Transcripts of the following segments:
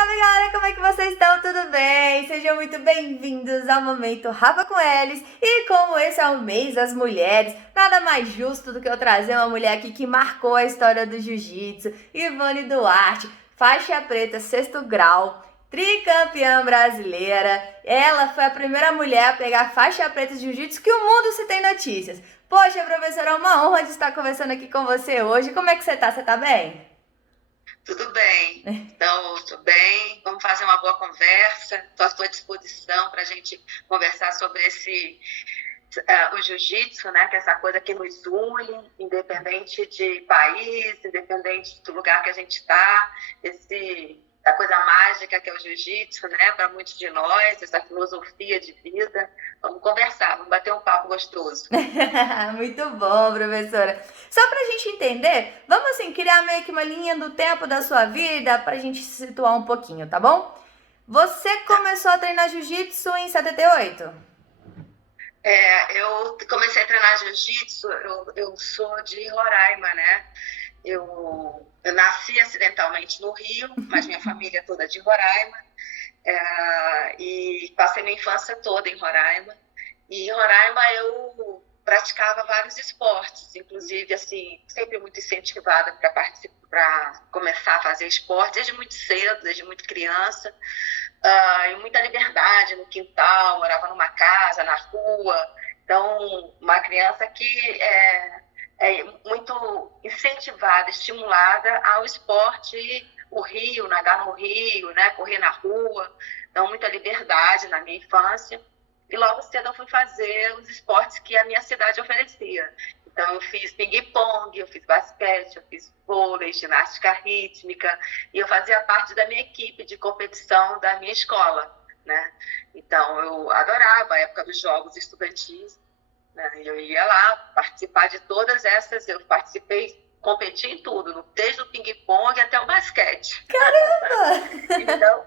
salve galera, como é que vocês estão? Tudo bem? Sejam muito bem-vindos ao Momento Rafa com Elis. E como esse é o mês das mulheres, nada mais justo do que eu trazer uma mulher aqui que marcou a história do jiu-jitsu, Ivone Duarte, faixa preta, 6º grau, tricampeã brasileira. Ela foi a primeira mulher a pegar faixa preta de jiu-jitsu que o mundo se tem notícias. Poxa, professora, é uma honra de estar conversando aqui com você hoje. Como é que você tá? Você tá bem? Tudo bem. Então, estou bem. Vamos fazer uma boa conversa. Estou à sua disposição para a gente conversar sobre o jiu-jitsu, né? Que é essa coisa que nos une, independente de país, independente do lugar que a gente está. A coisa mágica que é o jiu-jitsu, né? Para muitos de nós, essa filosofia de vida. Vamos conversar, vamos bater um papo gostoso. Muito bom, professora. Só pra gente entender, vamos assim criar meio que uma linha do tempo da sua vida pra gente se situar um pouquinho, tá bom? Você começou a treinar jiu-jitsu em 78? Eu comecei a treinar jiu-jitsu, eu sou de Roraima, né? Eu nasci acidentalmente no Rio, mas minha família é toda de Roraima, e passei minha infância toda em Roraima. E em Roraima eu praticava vários esportes, inclusive, assim, sempre muito incentivada para começar a fazer esporte, desde muito cedo, desde muito criança. E muita liberdade no quintal, morava numa casa, na rua. Então, uma criança que é muito incentivada, estimulada ao esporte, o Rio, nadar no Rio, né, correr na rua. Então, muita liberdade na minha infância. E logo cedo eu fui fazer os esportes que a minha cidade oferecia. Então, eu fiz ping-pong, eu fiz basquete, eu fiz vôlei, ginástica rítmica, e eu fazia parte da minha equipe de competição da minha escola, né? Então, eu adorava a época dos jogos estudantis, né? Eu ia lá participar de todas essas, eu participei, competi em tudo, desde o ping-pong até o basquete. Caramba! Então,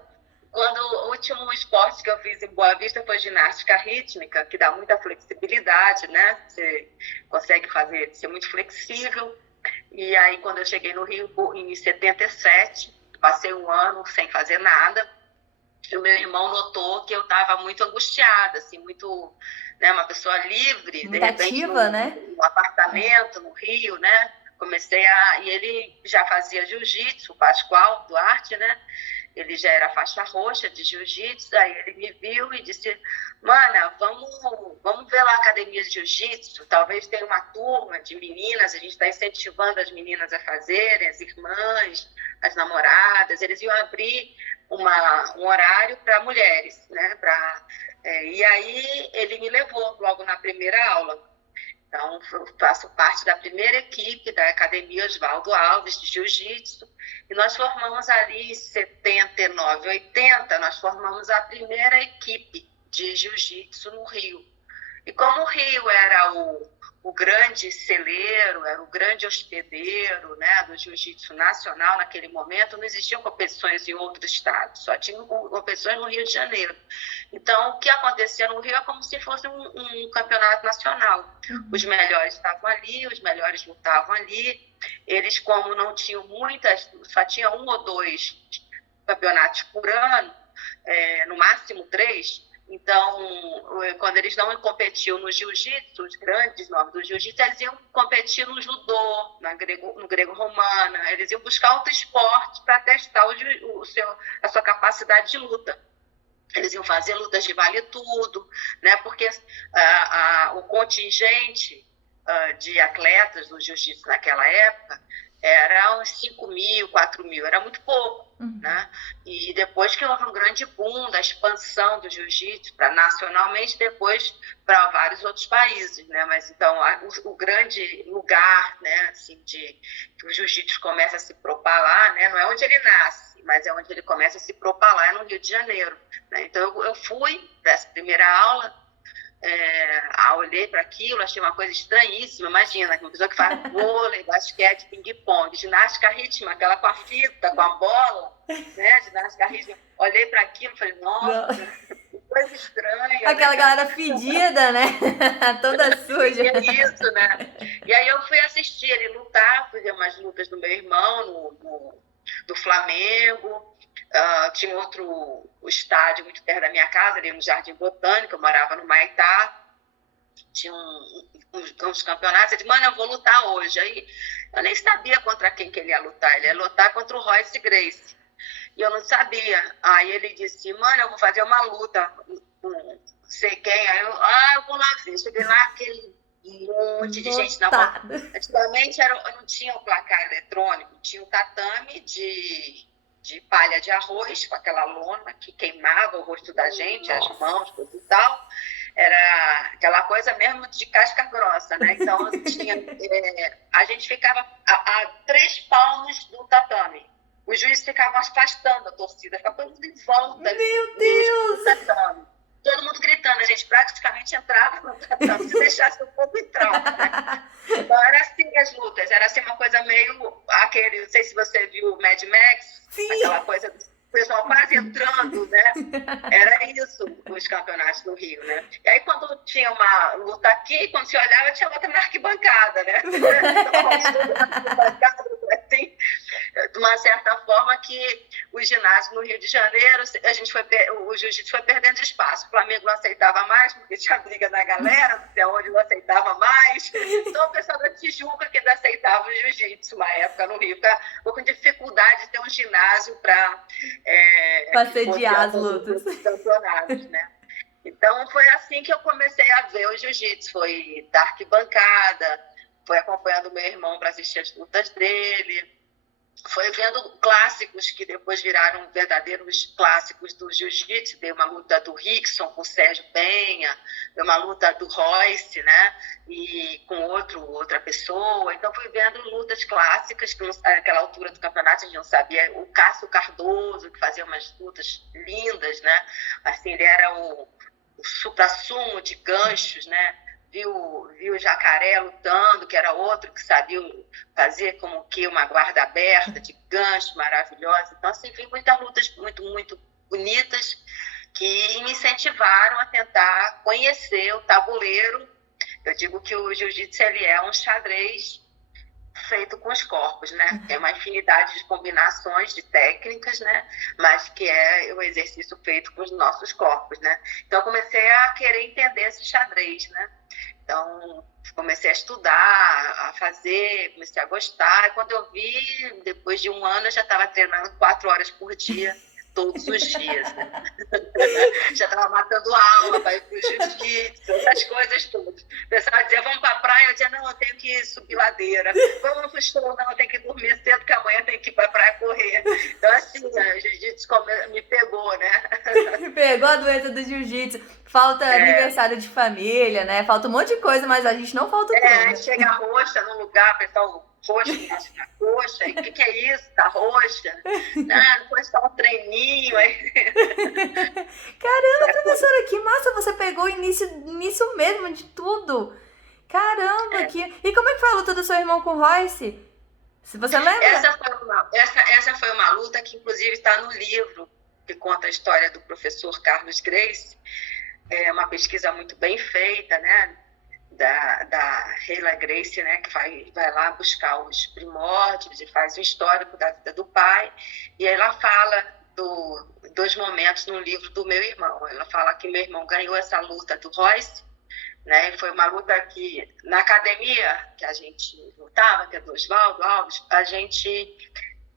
quando o último esporte que eu fiz em Boa Vista foi ginástica rítmica, que dá muita flexibilidade, né? Você consegue ser muito flexível. E aí, quando eu cheguei no Rio, em 77, passei um ano sem fazer nada, e o meu irmão notou que eu estava muito angustiada, assim, muito, né, uma pessoa livre, de Muito repente, ativa, né? num apartamento no Rio, né? E ele já fazia jiu-jitsu, o Pascoal Duarte, né? Ele já era faixa roxa de jiu-jitsu, aí ele me viu e disse, mana, vamos ver lá a academia de jiu-jitsu, talvez tenha uma turma de meninas, a gente está incentivando as meninas a fazerem, as irmãs, as namoradas, eles iam abrir um horário para mulheres, né? E aí ele me levou logo na primeira aula. Então, eu faço parte da primeira equipe da Academia Oswaldo Alves de Jiu-Jitsu, e nós formamos ali em 79, 80, nós formamos a primeira equipe de Jiu-Jitsu no Rio. E como o Rio era o grande celeiro, era o grande hospedeiro, né, do jiu-jitsu nacional naquele momento, não existiam competições em outros estados, só tinham competições no Rio de Janeiro. Então, o que acontecia no Rio é como se fosse um campeonato nacional. Os melhores estavam ali, os melhores lutavam ali. Eles, como não tinham só tinha um ou dois campeonatos por ano, no máximo 3. Então, quando eles não competiam no jiu-jitsu, os grandes nomes do jiu-jitsu, eles iam competir no judô, no grego-romana, eles iam buscar outro esporte para testar a sua capacidade de luta. Eles iam fazer lutas de vale tudo, né? Porque o contingente de atletas do jiu-jitsu naquela época era uns 5 mil, 4 mil, era muito pouco. Né? E depois que houve um grande boom da expansão do jiu-jitsu nacionalmente, depois para vários outros países, né? Mas então o grande lugar, né, assim, que o jiu-jitsu começa a se propalar, né? Não é onde ele nasce, mas é onde ele começa a se propalar, é no Rio de Janeiro, né? Então eu fui para essa primeira aula. Olhei para aquilo, achei uma coisa estranhíssima. Imagina, uma pessoa que faz vôlei, basquete, ping-pong, ginástica rítmica, aquela com a fita, com a bola, né? Ginástica rítmica. Olhei para aquilo e falei, nossa, que coisa estranha. Aquela galera fedida, né? Toda suja. Isso, né? E aí eu fui assistir ele lutar, fui ver umas lutas do meu irmão, do Flamengo. tinha outro estádio muito perto da minha casa, ali no Jardim Botânico, eu morava no Maitá, tinha uns campeonatos, eu disse, mano, eu vou lutar hoje. Aí eu nem sabia contra quem que ele ia lutar, ele ia lutar contra o Royce Gracie. E eu não sabia. Aí ele disse, mano, eu vou fazer uma luta com não sei quem. Aí eu vou lá ver. Cheguei lá, aquele monte de gente na volta. Antigamente não tinha o placar eletrônico, tinha o tatame de palha de arroz, com aquela lona que queimava o rosto da gente, as mãos, tudo e tal. Era aquela coisa mesmo de casca grossa, né? Então a gente ficava a 3 palmos do tatame. Os juízes ficavam afastando a torcida, ficava todo mundo em volta. Meu Deus! Todo mundo gritando, a gente praticamente entrava no tatame, se deixasse o povo entrar, né? Então era assim as lutas, era assim uma coisa meio não sei se você viu Mad Max, sim, aquela coisa do pessoal quase entrando, né? Era isso os campeonatos no Rio, né? E aí quando tinha uma luta aqui, quando se olhava, tinha outra na arquibancada, né? Assim, de uma certa forma que o ginásio no Rio de Janeiro, o jiu-jitsu foi perdendo espaço. O Flamengo não aceitava mais, porque tinha briga da galera, não sei onde não aceitava mais. Então o pessoal da Tijuca que ainda aceitava o jiu-jitsu uma época no Rio. Ficou com dificuldade de ter um ginásio para sediar as lutas. Campeonatos, né? Então foi assim que eu comecei a ver o jiu-jitsu. Foi da arquibancada, foi acompanhando meu irmão para assistir as lutas dele, foi vendo clássicos que depois viraram verdadeiros clássicos do jiu-jitsu. Dei uma luta do Rickson com o Sérgio Penha, dei uma luta do Royce, né? E com outra pessoa. Então fui vendo lutas clássicas, que naquela altura do campeonato a gente não sabia. O Cássio Cardoso, que fazia umas lutas lindas, né? Assim, ele era o supra-sumo de ganchos, né? Viu o Jacaré lutando, que era outro que sabia fazer como que uma guarda aberta, de gancho, maravilhosa. Então, assim, vi muitas lutas muito, muito bonitas que me incentivaram a tentar conhecer o tabuleiro. Eu digo que o jiu-jitsu ele é um xadrez feito com os corpos, né? É uma infinidade de combinações de técnicas, né? Mas que é o exercício feito com os nossos corpos, né? Então, eu comecei a querer entender esse xadrez, né? Então, comecei a estudar, a fazer, comecei a gostar. E quando eu vi, depois de 1 ano, eu já estava treinando 4 horas por dia, todos os dias, né? Já estava matando aula para ir para o jiu-jitsu, essas coisas todas. O pessoal dizia, vamos para a praia, eu dizia, não, eu tenho que subir ladeira. Vamos para o show, não, eu tenho que dormir cedo, porque amanhã eu tenho que ir para a praia correr. Então, assim, o jiu-jitsu me pegou, né? Me pegou a doença do jiu-jitsu. Falta aniversário de família, né? Falta um monte de coisa, mas a gente não falta o treino. Chega roxa no lugar, pessoal, roxa na coxa, o que é isso? Tá roxa? Não, foi só um treininho. Caramba, professora, que massa, você pegou o início mesmo de tudo. Caramba, E como é que foi a luta do seu irmão com o Royce? Se você lembra? Essa foi uma luta que, inclusive, está no livro que conta a história do professor Carlos Gracie. É uma pesquisa muito bem feita, né? Da Sheila Gracie, né? Que vai lá buscar os primórdios e faz o histórico da vida do pai. E ela fala dos momentos no livro do meu irmão. Ela fala que meu irmão ganhou essa luta do Royce, né? E foi uma luta que, na academia que a gente lutava, que é do Oswaldo Alves, a gente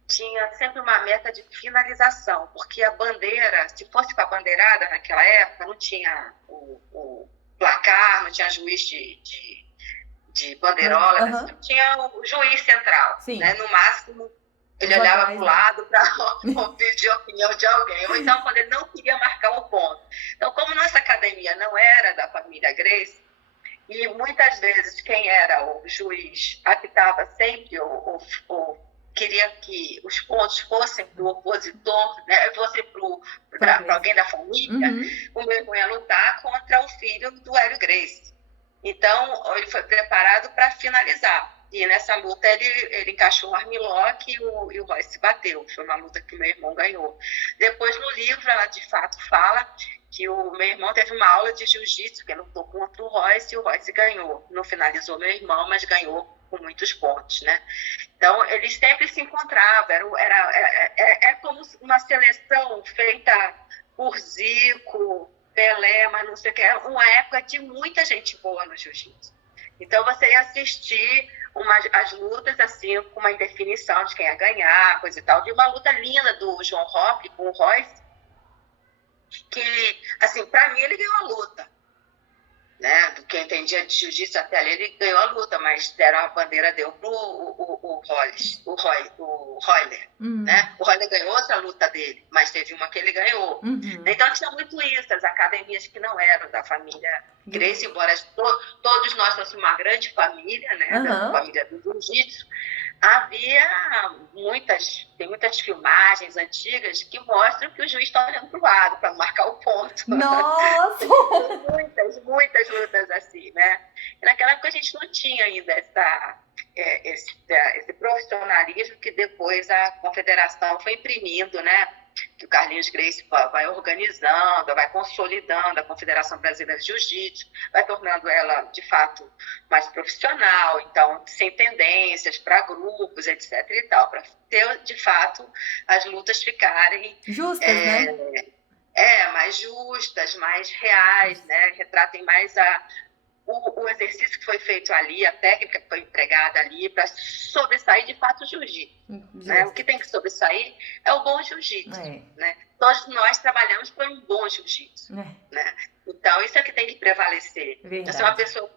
tinha sempre uma meta de finalização, porque a bandeira, se fosse com a bandeirada naquela época, não tinha o placar, não tinha juiz de bandeirola, tinha o juiz central, né? No máximo ele olhava para o lado para pedir a opinião de alguém, ou então quando ele não queria marcar o ponto. Então, como nossa academia não era da família Gracie, e muitas vezes quem era o juiz apitava sempre ou queria que os pontos fossem para o opositor, né, fossem para alguém da família, o meu irmão ia lutar contra o filho do Hélio Gracie. Então, ele foi preparado para finalizar. E nessa luta ele encaixou o armlock e o Royce bateu. Foi uma luta que meu irmão ganhou. Depois, no livro, ela de fato fala que o meu irmão teve uma aula de jiu-jitsu, que ele lutou contra o Royce, e o Royce ganhou. Não finalizou meu irmão, mas ganhou com muitos pontos, né? Então, eles sempre se encontravam. É como uma seleção feita por Zico, Pelé, mas não sei o que. É uma época de muita gente boa no jiu-jitsu. Então, você ia assistir as lutas, assim, com uma indefinição de quem ia ganhar, coisa e tal. De uma luta linda do João Rock com o Royce, que, assim, para mim, ele ganhou a luta. Né? Do que eu entendia de jiu-jitsu até ali, ele ganhou a luta, mas deram a bandeira, deu pro o Royler. Né? O Royler ganhou outra luta dele, mas teve uma que ele ganhou. Então tinha muito isso, as academias que não eram da família Gracie, embora todos nós fossemos uma grande família, né? Da família do jiu-jitsu. Tem muitas filmagens antigas que mostram que o juiz está olhando para o lado para marcar o ponto. Nossa! muitas lutas assim, né? E naquela época a gente não tinha ainda esse profissionalismo que depois a confederação foi imprimindo, né? Que o Carlinhos Gracie vai organizando, vai consolidando a Confederação Brasileira de Jiu-Jitsu, vai tornando ela, de fato, mais profissional, então, sem tendências para grupos, etc. e tal, para ter, de fato, as lutas ficarem justas, né? Mais justas, mais reais, né? Retratem mais o exercício que foi feito ali, a técnica que foi empregada ali para sobressair de fato o jiu-jitsu. Né? O que tem que sobressair é o bom jiu-jitsu. Né? Todos nós trabalhamos por um bom jiu-jitsu. Né? Então, isso é que tem que prevalecer. Então, se uma pessoa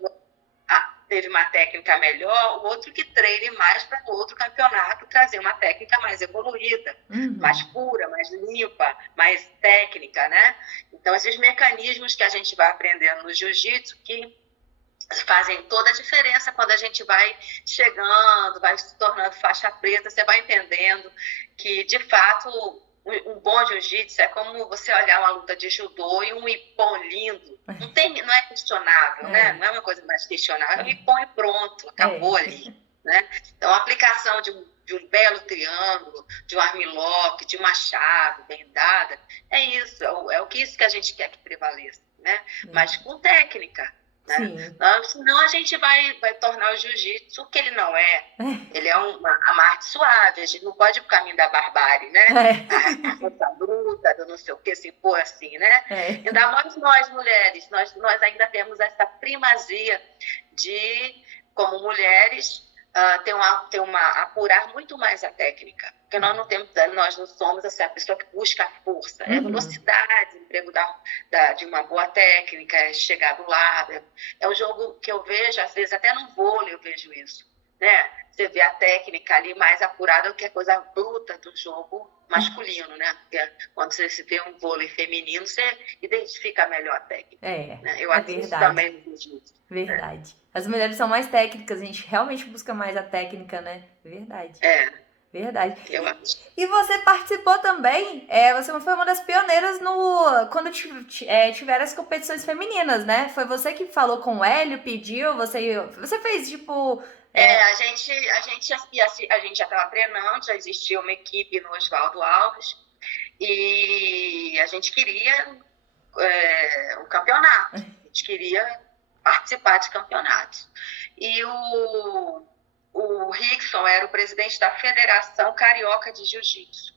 teve uma técnica melhor, o outro que treine mais para o outro campeonato trazer uma técnica mais evoluída, mais pura, mais limpa, mais técnica. Né? Então, esses mecanismos que a gente vai aprendendo no jiu-jitsu que fazem toda a diferença quando a gente vai chegando, vai se tornando faixa preta, você vai entendendo que, de fato, um bom jiu-jitsu é como você olhar uma luta de judô e um ippon lindo. Não é questionável, né? Não é uma coisa mais questionável. É um ippon e pronto, acabou ali. Né? Então, a aplicação de um belo triângulo, de um armlock, de uma chave bem dada, é isso, isso que a gente quer que prevaleça. Né? Mas com técnica. Né? Senão a gente vai tornar o jiu-jitsu o que ele não é. Ele é uma arte suave, a gente não pode ir pro caminho da barbárie, né? A força bruta, do não sei o que, se pôr assim, né? Ainda mais nós, mulheres, nós ainda temos essa primazia de, como mulheres, apurar muito mais a técnica. Porque nós não somos assim, a pessoa que busca a força. É a velocidade, o emprego de uma boa técnica, é chegar do lado. É um jogo que eu vejo, às vezes, até no vôlei eu vejo isso. Né? Você vê a técnica ali mais apurada do que a coisa bruta do jogo masculino, né? Porque quando você vê um vôlei feminino, você identifica melhor a técnica. Né? Eu acho isso também no jiu-jitsu. Verdade. As mulheres são mais técnicas, a gente realmente busca mais a técnica, né? Verdade. Verdade. Eu acho. E você participou também, você foi uma das pioneiras quando tiveram as competições femininas, né? Foi você que falou com o Hélio, pediu, você fez tipo... A gente já estava treinando, já existia uma equipe no Oswaldo Alves e a gente queria um campeonato, a gente queria participar de campeonatos. E o Rickson era o presidente da Federação Carioca de Jiu-Jitsu.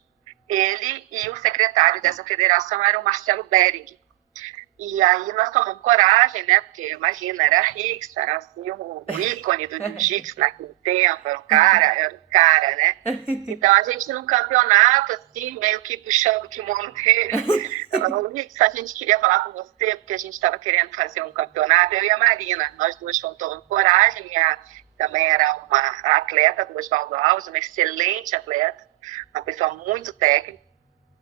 Ele e o secretário dessa federação era o Marcelo Bering. E aí nós tomamos coragem, né? Porque, imagina, era Rickson, era assim, o ícone do jiu-jitsu naquele tempo, era o cara, né? Então a gente num campeonato, assim, meio que puxando o kimono dele, falou, Rickson, a gente queria falar com você, porque a gente estava querendo fazer um campeonato, eu e a Marina, nós duas fomos tomando coragem, também era uma atleta do Oswaldo Alves, uma excelente atleta, uma pessoa muito técnica.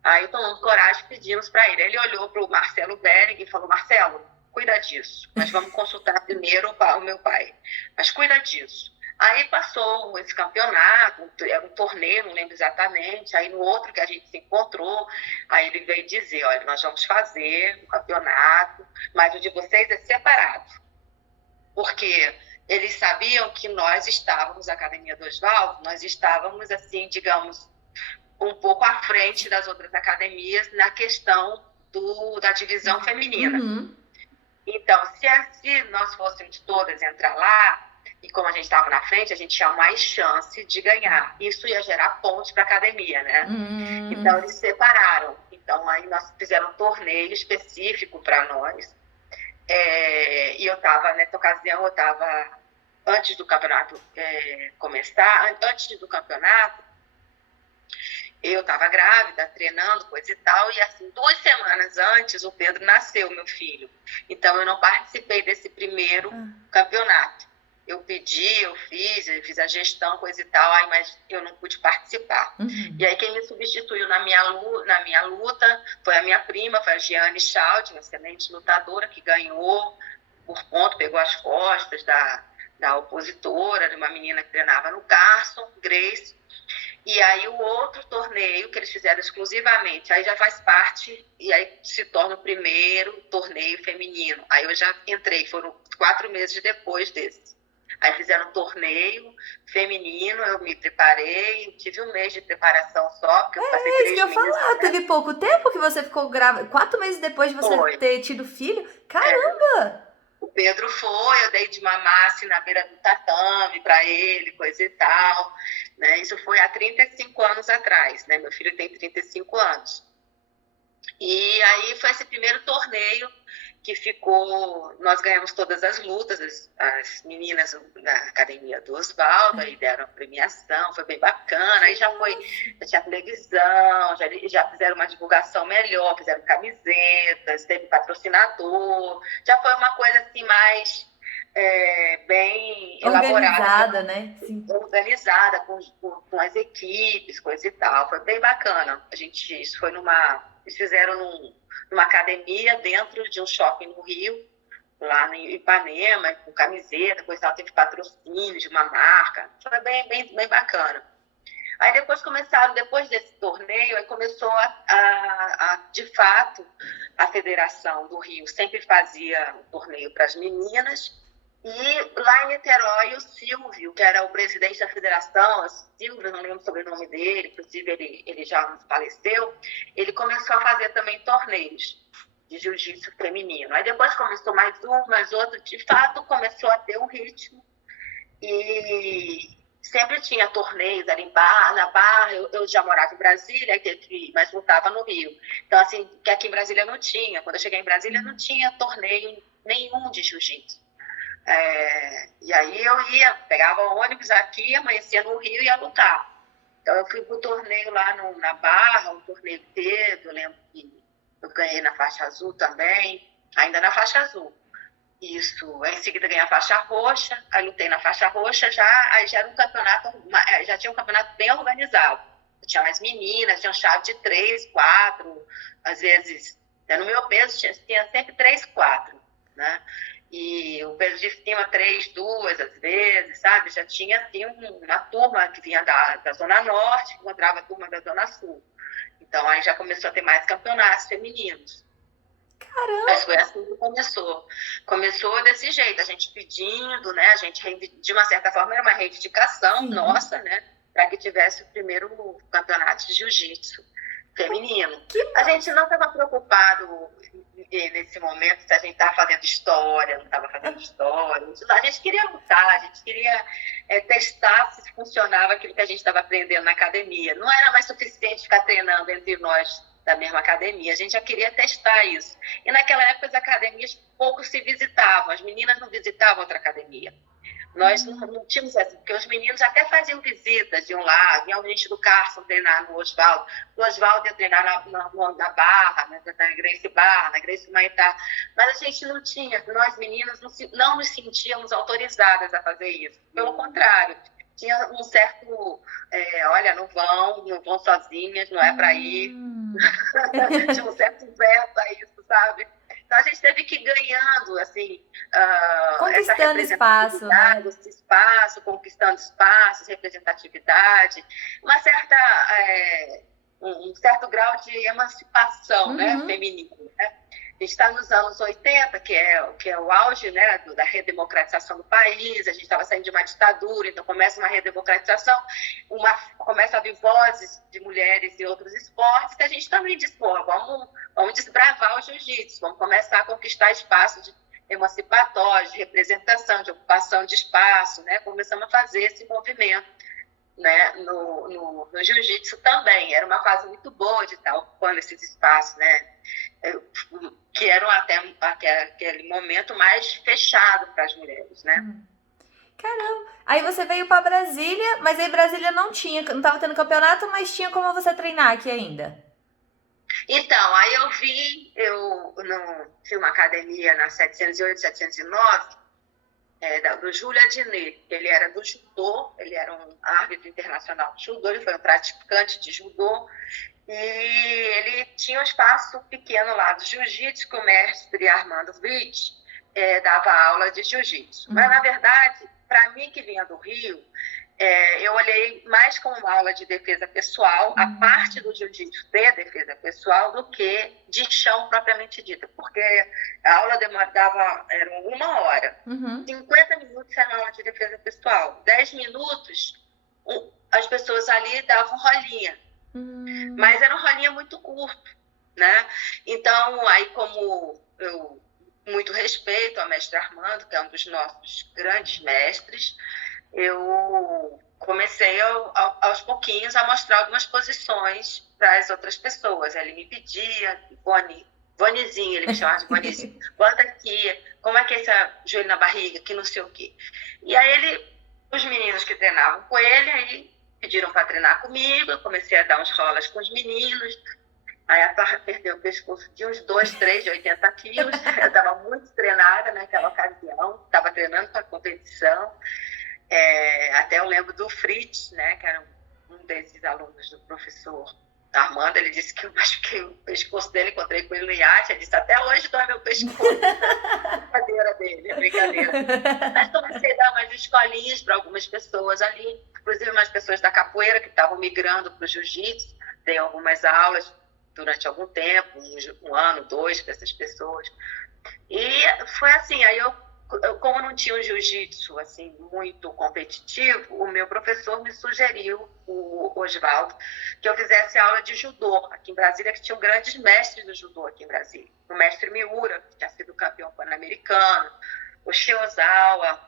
Aí tomamos coragem e pedimos para ele. Ele olhou para o Marcelo Bering e falou, Marcelo, cuida disso. Mas vamos consultar primeiro o meu pai. Mas cuida disso. Aí passou esse campeonato, era um torneio, não lembro exatamente. Aí no outro que a gente se encontrou, aí ele veio dizer, olha, nós vamos fazer um campeonato, mas o de vocês é separado. Porque eles sabiam que nós estávamos, a Academia do Oswaldo, nós estávamos assim, digamos, um pouco à frente das outras academias na questão da divisão feminina. Então, se nós fôssemos todas entrar lá, E como a gente estava na frente, a gente tinha mais chance de ganhar. Isso ia gerar pontos para a academia, né? Então, eles separaram. Então, aí nós fizemos um torneio específico para nós. E eu estava, nessa ocasião, antes do campeonato começar, antes do campeonato, eu estava grávida, treinando, coisa e tal, e assim, 2 semanas antes, o Pedro nasceu, meu filho. Então, eu não participei desse primeiro campeonato. Eu pedi, eu fiz a gestão, coisa e tal, mas eu não pude participar. E aí, quem me substituiu na minha luta foi a minha prima, foi a Giane Schaud, uma excelente lutadora, que ganhou por ponto, pegou as costas da opositora, de uma menina que treinava no Carson, Grace. E aí o outro torneio que eles fizeram exclusivamente, aí já faz parte, e aí se torna o primeiro torneio feminino. Aí eu já entrei, foram 4 meses depois desse. Aí fizeram um torneio feminino, eu me preparei, tive 1 mês de preparação só, porque eu passei 3 meses. É isso que eu ia falar, teve pouco tempo que você ficou grávida, 4 meses depois de você ter tido filho? Caramba! O Pedro foi, eu dei de mamar assim, na beira do tatame para ele, coisa e tal, né? Isso foi há 35 anos atrás, né? Meu filho tem 35 anos. E aí foi esse primeiro torneio que ficou, nós ganhamos todas as lutas, as meninas da academia do Osvaldo, aí deram a premiação, foi bem bacana, aí já tinha televisão, já fizeram uma divulgação melhor, fizeram camisetas, teve patrocinador, já foi uma coisa assim mais bem organizada, elaborada, né? Sim. Organizada com as equipes, coisa e tal, foi bem bacana. Isso foi eles fizeram numa academia dentro de um shopping no Rio, lá em Ipanema, com camiseta, coisa e tal, teve patrocínio de uma marca, foi bem bacana. Aí depois desse torneio, aí começou de fato, a Federação do Rio sempre fazia um torneio para as meninas, e lá em Niterói, o Silvio, que era o presidente da federação, Silvio, não lembro o sobrenome dele, inclusive ele já faleceu, ele começou a fazer também torneios de jiu-jitsu feminino. Aí depois começou mais um, mais outro, de fato começou a ter um ritmo, e sempre tinha torneios ali na Barra. Eu já morava em Brasília, mas lutava no Rio. Então, assim, que aqui em Brasília não tinha. Quando eu cheguei em Brasília, não tinha torneio nenhum de jiu-jitsu. E aí eu pegava ônibus aqui, amanhecia no Rio e ia lutar. Então eu fui pro torneio lá na Barra, um torneio que teve, eu lembro que eu ganhei na faixa azul também, ainda na faixa azul. Isso, aí em seguida ganhei a faixa roxa, aí lutei na faixa roxa, aí já era um campeonato, já tinha um campeonato bem organizado. Tinha mais meninas, tinha chave de 3, 4, às vezes, no meu peso tinha sempre 3, 4, né? E o peso de cima 3, 2, às vezes, sabe? Já tinha, assim, uma turma que vinha da Zona Norte, que encontrava a turma da Zona Sul. Então, aí já começou a ter mais campeonatos femininos. Caramba! Mas foi assim que começou. Começou desse jeito, a gente pedindo, né? De uma certa forma, era uma reivindicação nossa, né? Para que tivesse o primeiro campeonato de jiu-jitsu feminino. A gente não estava preocupado nesse momento se a gente estava fazendo história, não estava fazendo história. A gente queria lutar, a gente queria testar se funcionava aquilo que a gente estava aprendendo na academia. Não era mais suficiente ficar treinando entre nós da mesma academia, a gente já queria testar isso. E naquela época as academias pouco se visitavam, as meninas não visitavam outra academia. Nós não tínhamos assim, porque os meninos até faziam visitas, iam lá, vinha gente do Carson treinar no Osvaldo, o Osvaldo ia treinar na Barra, na Grace Barra, na Grace Maitá, mas a gente não tinha, nós meninas não nos sentíamos autorizadas a fazer isso, pelo contrário, tinha um certo, olha, não vão sozinhas, não é para ir, tinha um certo veto a isso, sabe? Então, a gente teve que ir ganhando, assim, conquistando espaço, né? Esse espaço, conquistando espaços, representatividade, um certo grau de emancipação, né, feminina, né? A gente está nos anos 80, que é o auge, né, da redemocratização do país, a gente estava saindo de uma ditadura, então começa uma redemocratização, começa a vir vozes de mulheres e outros esportes, que a gente também diz, vamos desbravar o jiu-jitsu, vamos começar a conquistar espaço emancipatórios, de representação, de ocupação de espaço, né? Começamos a fazer esse movimento, né? No jiu-jitsu também. Era uma fase muito boa de estar ocupando esses espaços, né? Que eram até aquele momento mais fechado para as mulheres, né? Caramba! Aí você veio pra Brasília, mas aí Brasília não tava tendo campeonato, mas tinha como você treinar aqui ainda. Então, aí eu fui uma academia na 708, 709, do Júlio Adnet. Ele era do judô, ele era um árbitro internacional de judô, ele foi um praticante de judô, e ele tinha um espaço pequeno lá do jiu-jitsu, que o mestre Armando Brits dava aula de jiu-jitsu. Mas, na verdade, para mim que vinha do Rio, eu olhei mais como uma aula de defesa pessoal, a parte do jiu-jitsu de defesa pessoal, do que de chão propriamente dita, porque a aula era 1 hora, 50 minutos era aula de defesa pessoal, 10 minutos as pessoas ali davam rolinha, mas era um rolinha muito curto, né? Então, aí como eu muito respeito ao mestre Armando, que é um dos nossos grandes mestres, eu comecei aos pouquinhos a mostrar algumas posições para as outras pessoas. Ele me pedia, Bonezinho, ele me chamava de Bonezinho, bota aqui, como é que é esse joelho na barriga, que não sei o quê. E aí os meninos que treinavam com ele, aí pediram para treinar comigo, eu comecei a dar uns rolas com os meninos. Aí a Parra perdeu o pescoço de uns 2, 3, de 80 quilos. Eu estava muito treinada naquela ocasião, estava treinando para a competição. Até eu lembro do Fritz, né, que era um desses alunos do professor Armando. Ele disse que eu machuquei o pescoço dele, encontrei com ele no iate. Ele disse, até hoje dói meu pescoço. Brincadeira dele, brincadeira. Mas comecei a dar umas escolinhas para algumas pessoas ali, inclusive umas pessoas da capoeira que estavam migrando para o jiu-jitsu. Dei algumas aulas durante algum tempo, 1 ano, 2, para essas pessoas. E foi assim, aí eu como não tinha um jiu-jitsu assim, muito competitivo, o meu professor me sugeriu, o Osvaldo, que eu fizesse aula de judô aqui em Brasília, que tinham grandes mestres do judô aqui em Brasília. O mestre Miura, que tinha sido campeão pan-americano, o Shiozawa,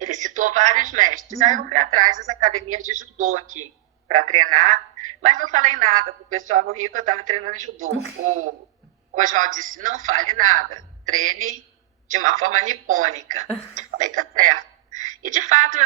ele citou vários mestres. Aí eu fui atrás das academias de judô aqui para treinar, mas não falei nada para o pessoal no Rio que eu estava treinando judô. O Oswaldo disse, não fale nada, treine de uma forma nipônica. Falei, tá certo. E de fato,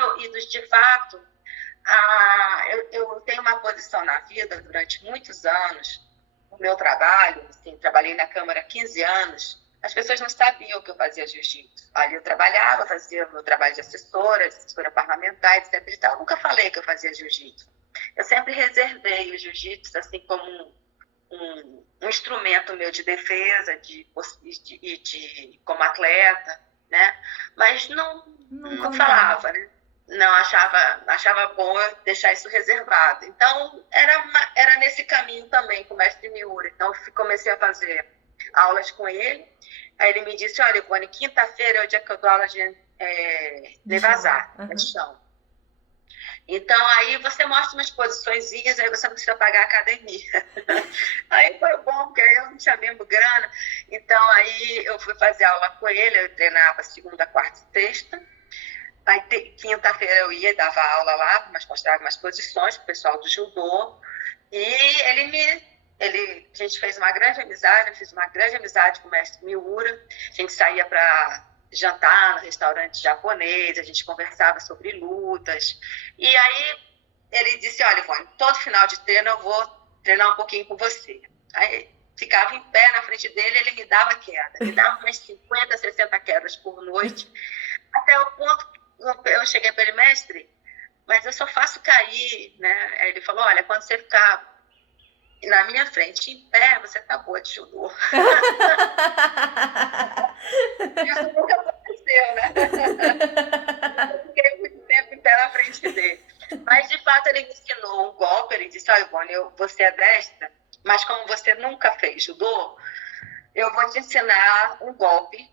eu tenho uma posição na vida durante muitos anos, no meu trabalho, assim, trabalhei na Câmara há 15 anos, as pessoas não sabiam que eu fazia jiu-jitsu. Ali eu trabalhava, fazia o meu trabalho de assessora parlamentar, etc. E tal. Eu nunca falei que eu fazia jiu-jitsu. Eu sempre reservei o jiu-jitsu assim como um instrumento meu de defesa, como atleta, né? Mas não falava, né? Não achava bom eu deixar isso reservado. Então, era nesse caminho também com o mestre Miura. Então, eu comecei a fazer aulas com ele. Aí ele me disse, olha, Ivone, quinta-feira é o dia que eu dou aula de Nevasar, chão. Então, aí você mostra umas posiçõezinhas, aí você não precisa pagar a academia. Aí foi bom, porque aí eu não tinha mesmo grana. Então, aí eu fui fazer aula com ele, eu treinava segunda, quarta e sexta. Aí, quinta-feira eu ia e dava aula lá, mas mostrava umas posições para o pessoal do judô. E a gente fez uma grande amizade, eu fiz uma grande amizade com o mestre Miura. A gente saía para jantar no restaurante japonês, a gente conversava sobre lutas. E aí ele disse, olha, Ivone, todo final de treino eu vou treinar um pouquinho com você. Aí ficava em pé na frente dele, ele me dava queda, me dava umas 50, 60 quedas por noite, até o ponto que eu cheguei para ele, mestre, mas eu só faço cair, né? Aí ele falou, olha, quando você ficar na minha frente, em pé, você tá boa de judô. Isso nunca aconteceu, né? Eu fiquei muito tempo em pé na frente dele. Mas, de fato, ele me ensinou um golpe. Ele disse, olha, Ivone, você é destra, mas como você nunca fez judô, eu vou te ensinar um golpe,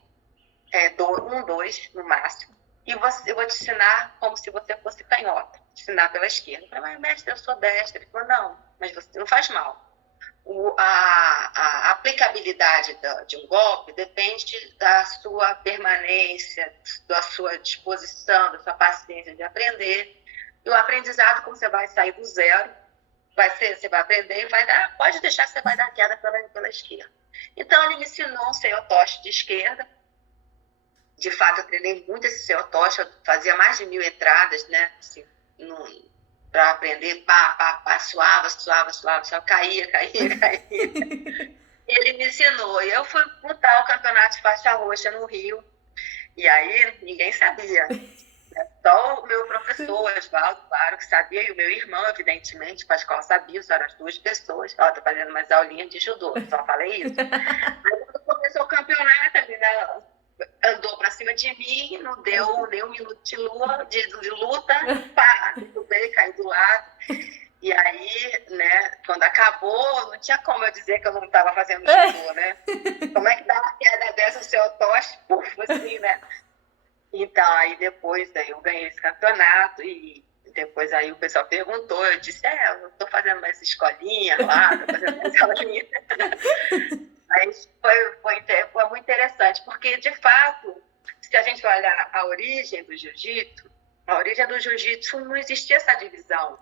2 no máximo, e eu vou te ensinar como se você fosse canhota, te ensinar pela esquerda. Eu falei, mas mestre, eu sou destra. Ele falou, não, mas você não faz mal. A aplicabilidade de um golpe depende da sua permanência, da sua disposição, da sua paciência de aprender. E o aprendizado, como você vai sair do zero, você vai aprender e vai dar, pode deixar que você vai dar queda pela esquerda. Então, ele me ensinou um seotoshi de esquerda. De fato, eu treinei muito esse seotoshi, eu fazia mais de 1000 entradas, né? Assim, para aprender, suava, caía. Ele me ensinou, e eu fui lutar o campeonato de faixa roxa no Rio, e aí ninguém sabia. Só o meu professor, Osvaldo, claro que sabia, e o meu irmão, evidentemente, o Pascoal sabia, só eram as 2 pessoas. Ó, tô fazendo umas aulinhas de judô, só falei isso. Aí quando começou o campeonato, a menina andou pra cima de mim, não deu nem um minuto de luta, pá, derrubei, caí do lado. E aí, né, quando acabou, não tinha como eu dizer que eu não estava fazendo judô, né? Como é que dá uma queda dessa no seu toche? Puf, assim, né? Então, aí depois eu ganhei esse campeonato e depois aí o pessoal perguntou, eu disse, eu tô fazendo mais escolinha lá, tô fazendo mais aulinha. Aí foi muito interessante, porque de fato, se a gente olhar a origem do jiu-jitsu não existia essa divisão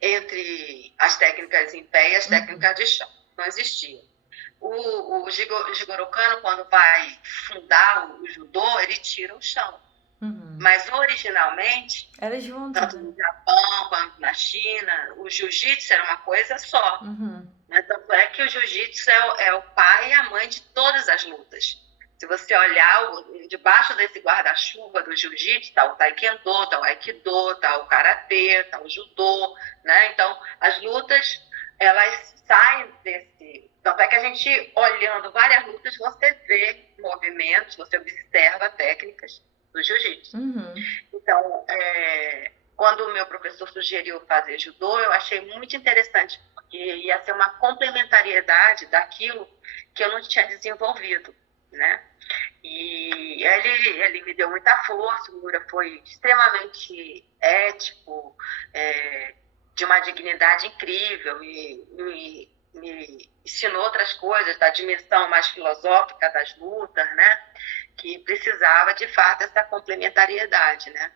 entre as técnicas em pé e as técnicas de chão, não existia. O Jigoro Kano, quando vai fundar o judô, ele tira o chão. Mas originalmente, era junto, tanto no Japão quanto na China, o jiu-jitsu era uma coisa só. Né? Tanto é que o jiu-jitsu é o pai e a mãe de todas as lutas. Se você olhar debaixo desse guarda-chuva do jiu-jitsu, tá o taekwondo, tá o aikido, tá o karatê, tá o judô, né? Então, as lutas, elas saem desse... Tanto é que a gente, olhando várias lutas, você vê movimentos, você observa técnicas do jiu-jitsu. Então, quando o meu professor sugeriu fazer judô, eu achei muito interessante, porque ia ser uma complementariedade daquilo que eu não tinha desenvolvido, né? E ele me deu muita força, o Mura foi extremamente ético, de uma dignidade incrível, e me ensinou outras coisas, da dimensão mais filosófica das lutas, né? Que precisava, de fato, dessa complementariedade, né?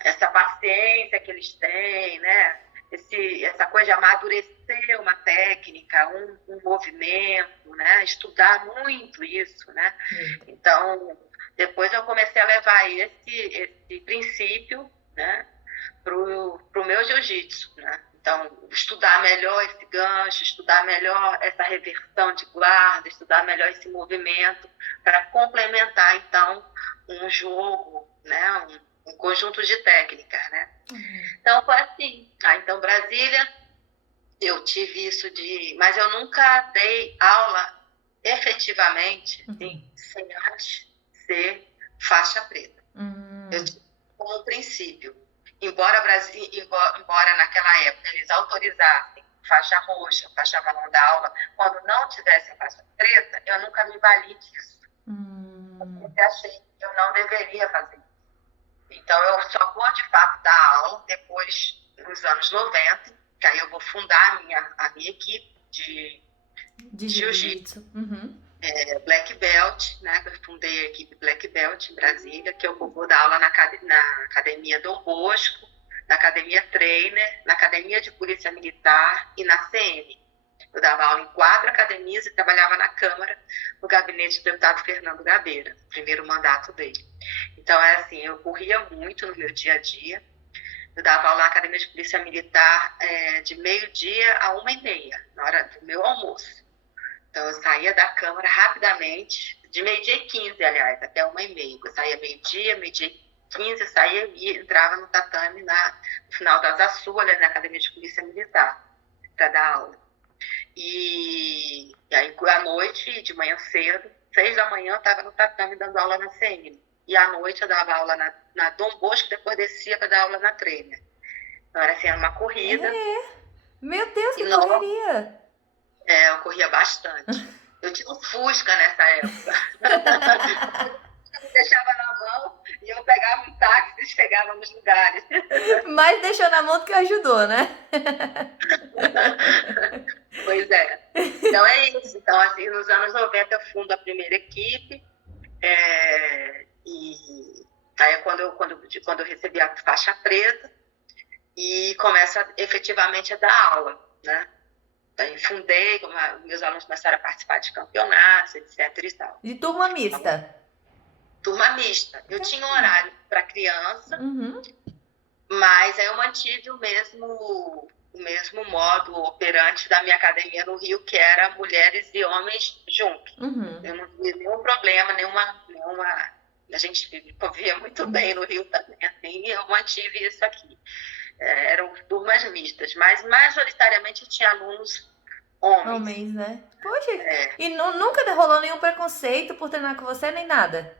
Essa paciência que eles têm, né? Essa coisa de amadurecer uma técnica, um movimento, né? Estudar muito isso, né? Então, depois eu comecei a levar esse princípio, né? Pro meu jiu-jitsu, né? Então, estudar melhor esse gancho, estudar melhor essa reversão de guarda, estudar melhor esse movimento para complementar, então, um jogo, né? Um conjunto de técnicas, né? Então, foi assim. Então, Brasília, eu tive isso mas eu nunca dei aula efetivamente, sem antes ser faixa preta. Eu tive como princípio. Embora naquela época eles autorizassem faixa roxa, faixa marrom da aula, quando não tivesse faixa preta, eu nunca me vali disso. Porque achei que eu não deveria fazer isso. Então, eu só vou, de fato, dar aula depois, nos anos 90, que aí eu vou fundar a minha equipe de jiu-jitsu. Black Belt, né? Eu fundei a equipe Black Belt em Brasília, que eu vou dar aula na Academia Dom Bosco, na Academia Trainer, na Academia de Polícia Militar e na CM. Eu dava aula em 4 academias e trabalhava na Câmara, no gabinete do deputado Fernando Gabeira, primeiro mandato dele. Então, assim, eu corria muito no meu dia a dia. Eu dava aula na Academia de Polícia Militar de meio-dia a 1h30, na hora do meu almoço. Então, eu saía da Câmara rapidamente, de meio-dia e 15, aliás, até 1h30. Eu saía meio-dia e 15, saía e entrava no tatame no final das Açu, na Academia de Polícia Militar, para dar aula. E aí, à noite, de manhã cedo, 6 da manhã, eu estava no tatame dando aula na CM. E à noite eu dava aula na Dom Bosco, depois descia para dar aula na Trainer. Então, era assim, uma corrida. Meu Deus, que correria! Eu corria bastante. Eu tinha um Fusca nessa época. me deixava na mão e eu pegava um táxi e chegava nos lugares. Mas deixou na mão do que ajudou, né? Pois é. Então é isso. Então, assim, nos anos 90 eu fundo a primeira equipe. E aí quando eu recebi a faixa preta e começa efetivamente a dar aula, né? Aí fundei, meus alunos começaram a participar de campeonatos, etc e tal. De turma mista? Turma mista. Eu tinha um horário para criança, Uhum. mas aí eu mantive o mesmo modo operante da minha academia no Rio, que era mulheres e homens juntos. Uhum. Eu não vi nenhum problema, nenhuma... A gente vivia muito bem no Rio também, assim, eu mantive isso aqui. Eram turmas mistas, mas majoritariamente tinha alunos homens. Homens, né? Poxa, e nunca rolou nenhum preconceito por treinar com você, nem nada?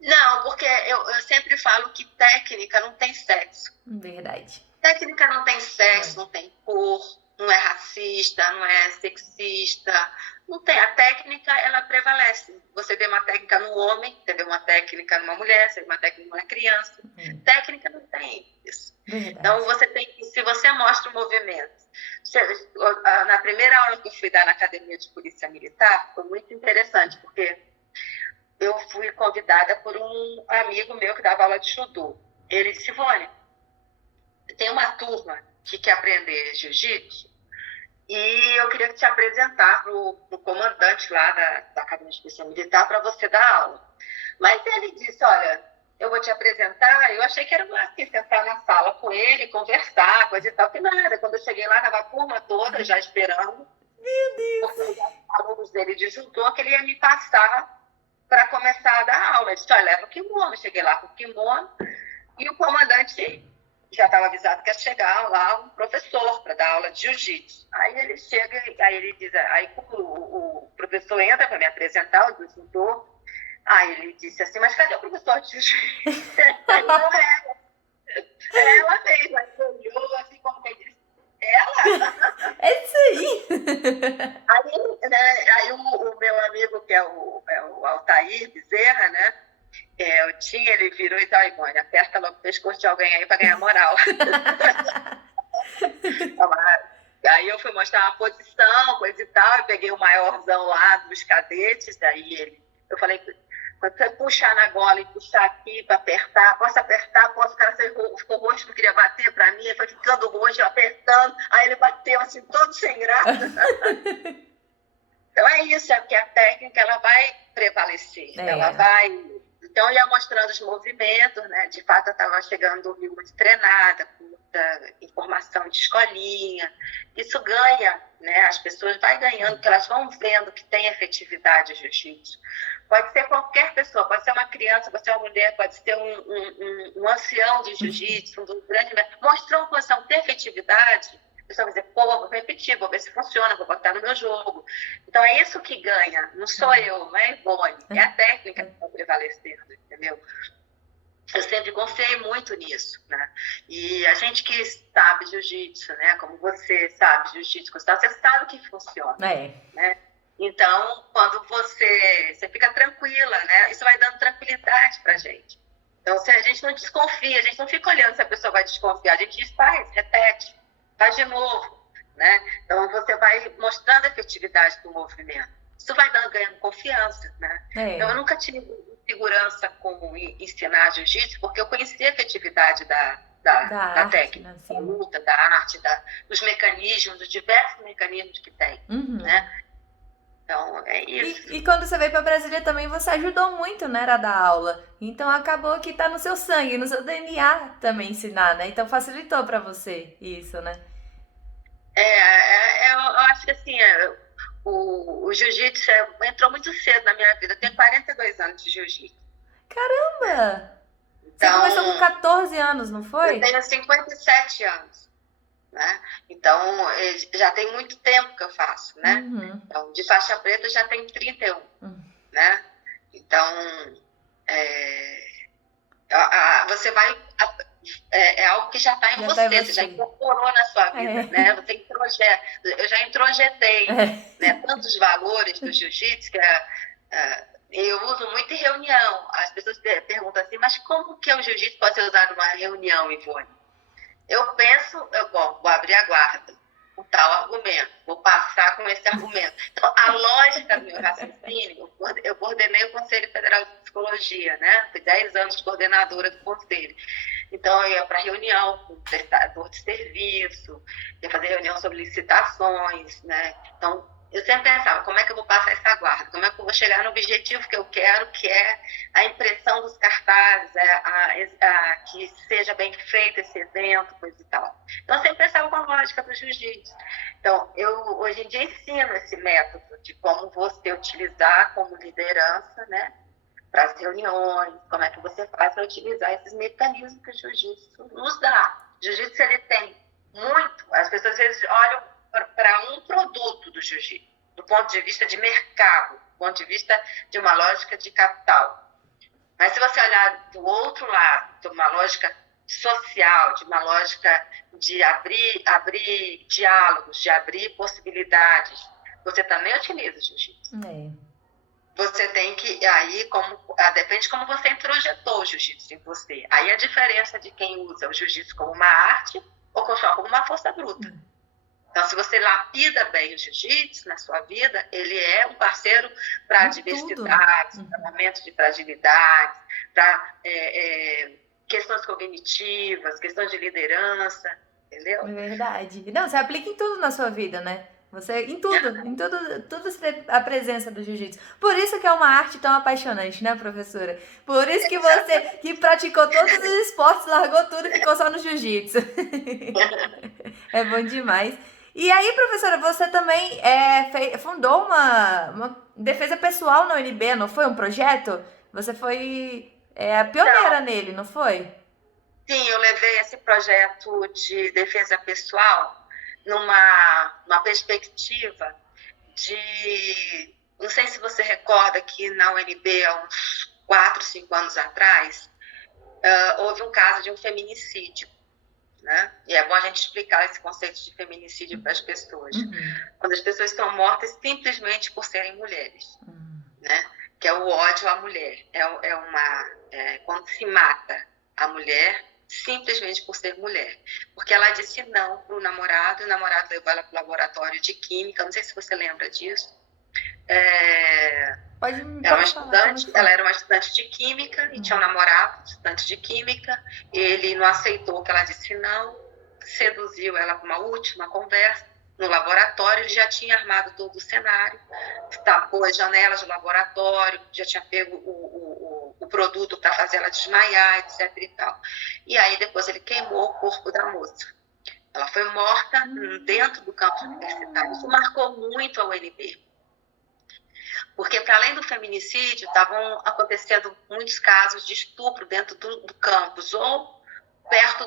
Não, porque eu sempre falo que técnica não tem sexo. Verdade. Técnica não tem sexo, não tem cor, não é racista, não é sexista, não tem. A técnica, ela prevalece. Você vê uma técnica no homem, você vê uma técnica numa mulher, você vê uma técnica numa criança. Técnica não tem isso. Verdade. Então, você tem que, se você mostra o movimento. Na primeira aula que eu fui dar na Academia de Polícia Militar, foi muito interessante, porque eu fui convidada por um amigo meu que dava aula de judô. Ele disse, Ivone, tem uma turma que quer aprender jiu-jitsu e eu queria te apresentar para o comandante lá da Academia de Polícia Militar para você dar aula. Mas ele disse, olha, eu vou te apresentar. Eu achei que era assim, sentar na sala com ele, conversar, coisa e tal, que nada. Quando eu cheguei lá, estava a turma toda já esperando. Meu Deus! Porque os alunos dele de judô que ele ia me passar para começar a dar aula. Ele disse, olha, leva o kimono. Eu cheguei lá com o kimono e o comandante já estava avisado que ia chegar lá um professor para dar aula de jiu-jitsu. Aí ele chega, aí ele diz, aí o professor entra para me apresentar, o instrutor. Aí ele disse assim, mas cadê o professor de jiu-jitsu? Não é ela mesma. Aí olhou assim, como quem disse, ela? É isso aí! Aí o meu amigo, que é o Altair Bezerra, né? O Tim, ele virou e tal, Ivone, aperta logo o pescoço de alguém aí para ganhar moral. Aí eu fui mostrar uma posição, coisa e tal, eu peguei o maiorzão lá dos cadetes, daí eu falei, quando você puxar na gola e puxar aqui para apertar, posso apertar, posso, o cara ficou roxo, não queria bater para mim, ele foi ficando roxo, eu apertando, aí ele bateu assim, todo sem graça. Então é isso, é porque a técnica ela vai prevalecer, ela vai... Então, eu ia mostrando os movimentos, né? De fato, eu estava chegando do Rio muito treinada, com muita informação de escolinha. Isso ganha, né? As pessoas vão ganhando, porque elas vão vendo que tem efetividade o jiu-jitsu. Pode ser qualquer pessoa, pode ser uma criança, pode ser uma mulher, pode ser um ancião de jiu-jitsu, um grande... Mostrou uma posição de efetividade, a pessoa vai dizer, pô, vou repetir, vou ver se funciona, vou botar no meu jogo. Então, é isso que ganha. Não sou eu, não é Ivone. É a técnica que está prevalecendo, entendeu? Eu sempre confiei muito nisso, né? E a gente que sabe jiu-jitsu, né? Como você sabe jiu-jitsu, você sabe o que funciona, né? Então, quando você fica tranquila, né? Isso vai dando tranquilidade pra gente. Então, se a gente não desconfia, a gente não fica olhando se a pessoa vai desconfiar, a gente diz, faz, repete. Faz de novo, né? Então, você vai mostrando a efetividade do movimento. Isso vai ganhando confiança, né? Então, eu nunca tive segurança com ensinar jiu-jitsu, porque eu conhecia a efetividade da técnica, da luta, da arte, dos mecanismos, dos diversos mecanismos que tem, né? Então, é isso. E quando você veio para Brasília também, você ajudou muito, né, a dar aula. Então, acabou que tá no seu sangue, no seu DNA também ensinar, né? Então, facilitou para você isso, né? Eu acho que assim, o jiu-jitsu entrou muito cedo na minha vida. Eu tenho 42 anos de jiu-jitsu. Caramba! Então, você começou com 14 anos, não foi? Eu tenho 57 anos. Né? Então, já tem muito tempo que eu faço, né? Então, de faixa preta já tem 31, né? Então, você vai... É algo que já está em você, você já incorporou na sua vida, né? Você introjeta. Eu já introjetei, né? Tantos valores do jiu-jitsu que Eu uso muito em reunião. As pessoas perguntam assim, mas como que o jiu-jitsu pode ser usado numa reunião, Ivone? Eu penso, bom, vou abrir a guarda, o tal argumento, vou passar com esse argumento. Então, a lógica do meu raciocínio, eu coordenei o Conselho Federal de Psicologia, né? Fui 10 anos coordenadora do Conselho. Então, eu ia para reunião com o prestador de serviço, ia fazer reunião sobre licitações, né? Então, eu sempre pensava, como é que eu vou passar essa guarda? Como é que eu vou chegar no objetivo que eu quero, que é a impressão dos cartazes, que seja bem feito esse evento, coisa e tal. Então, eu sempre pensava com a lógica do jiu-jitsu. Então, eu hoje em dia ensino esse método de como você utilizar como liderança, né, para as reuniões, como é que você faz para utilizar esses mecanismos que o jiu-jitsu nos dá. O jiu-jitsu, ele tem muito, as pessoas às vezes olham para um produto do jiu-jitsu, do ponto de vista de mercado, do ponto de vista de uma lógica de capital. Mas se você olhar do outro lado, de uma lógica social, de uma lógica de abrir diálogos, de abrir possibilidades, você também utiliza o jiu-jitsu. Você tem que, aí, depende de como você introjetou o jiu-jitsu em você. Aí a diferença de quem usa o jiu-jitsu como uma arte ou só como uma força bruta. Então, se você lapida bem o jiu-jitsu na sua vida, ele é um parceiro para diversidades, para momentos de fragilidade, para questões cognitivas, questões de liderança, entendeu? É verdade. Não, você aplica em tudo na sua vida, né? Você, em tudo a presença do jiu-jitsu. Por isso que é uma arte tão apaixonante, né, professora? Por isso que você, que praticou todos os esportes, largou tudo e ficou só no jiu-jitsu. É bom demais. E aí, professora, você também fundou uma defesa pessoal na UNB, não foi? Um projeto? Você foi a pioneira nele, não foi? Sim, eu levei esse projeto de defesa pessoal numa perspectiva de... Não sei se você recorda que na UNB, há uns 4, 5 anos atrás, houve um caso de um feminicídio. Né? E é bom a gente explicar esse conceito de feminicídio para as pessoas. Quando as pessoas estão mortas simplesmente por serem mulheres, né? Que é o ódio à mulher. Quando se mata a mulher simplesmente por ser mulher. Porque ela disse não para o namorado, e o namorado levou ela para o laboratório de química. Não sei se você lembra disso. Ela era uma estudante de química e tinha um namorado, estudante de química. Ele não aceitou que ela disse não, seduziu ela com uma última conversa no laboratório. Ele já tinha armado todo o cenário, tapou as janelas do laboratório, já tinha pego o produto para fazer ela desmaiar, etc. e tal. E aí depois ele queimou o corpo da moça. Ela foi morta dentro do campus universitário. Isso marcou muito a UNB. Porque, para além do feminicídio, estavam acontecendo muitos casos de estupro dentro do campus ou perto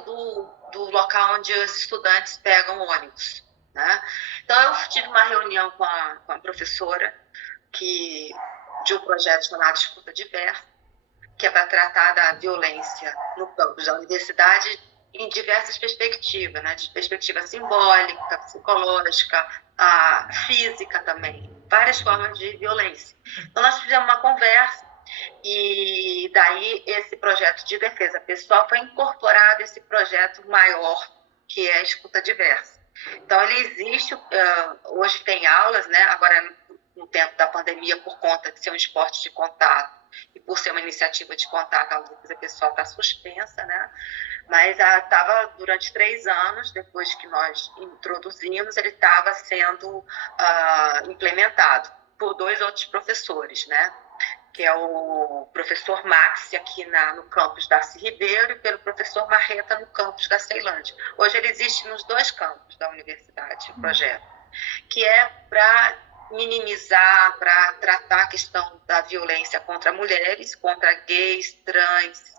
do local onde os estudantes pegam ônibus. Né? Então, eu tive uma reunião com a professora de um projeto chamado Escuta Diversa, que é para tratar da violência no campus da universidade em diversas perspectivas, né? De perspectiva simbólica, psicológica, física também, várias formas de violência. Então, nós fizemos uma conversa e daí esse projeto de defesa pessoal foi incorporado a esse projeto maior, que é a Escuta Diversa. Então, ele existe, hoje tem aulas, né? Agora, no tempo da pandemia, por conta de ser um esporte de contato e por ser uma iniciativa de contato, a defesa pessoal está suspensa, né? Mas estava durante 3 anos, depois que nós introduzimos, ele estava sendo implementado por 2 outros professores, né? Que é o professor Maxi, aqui no campus Darcy Ribeiro, e pelo professor Marreta, no campus da Ceilândia. Hoje ele existe nos 2 campos da universidade, o projeto, que é para minimizar, para tratar a questão da violência contra mulheres, contra gays, trans,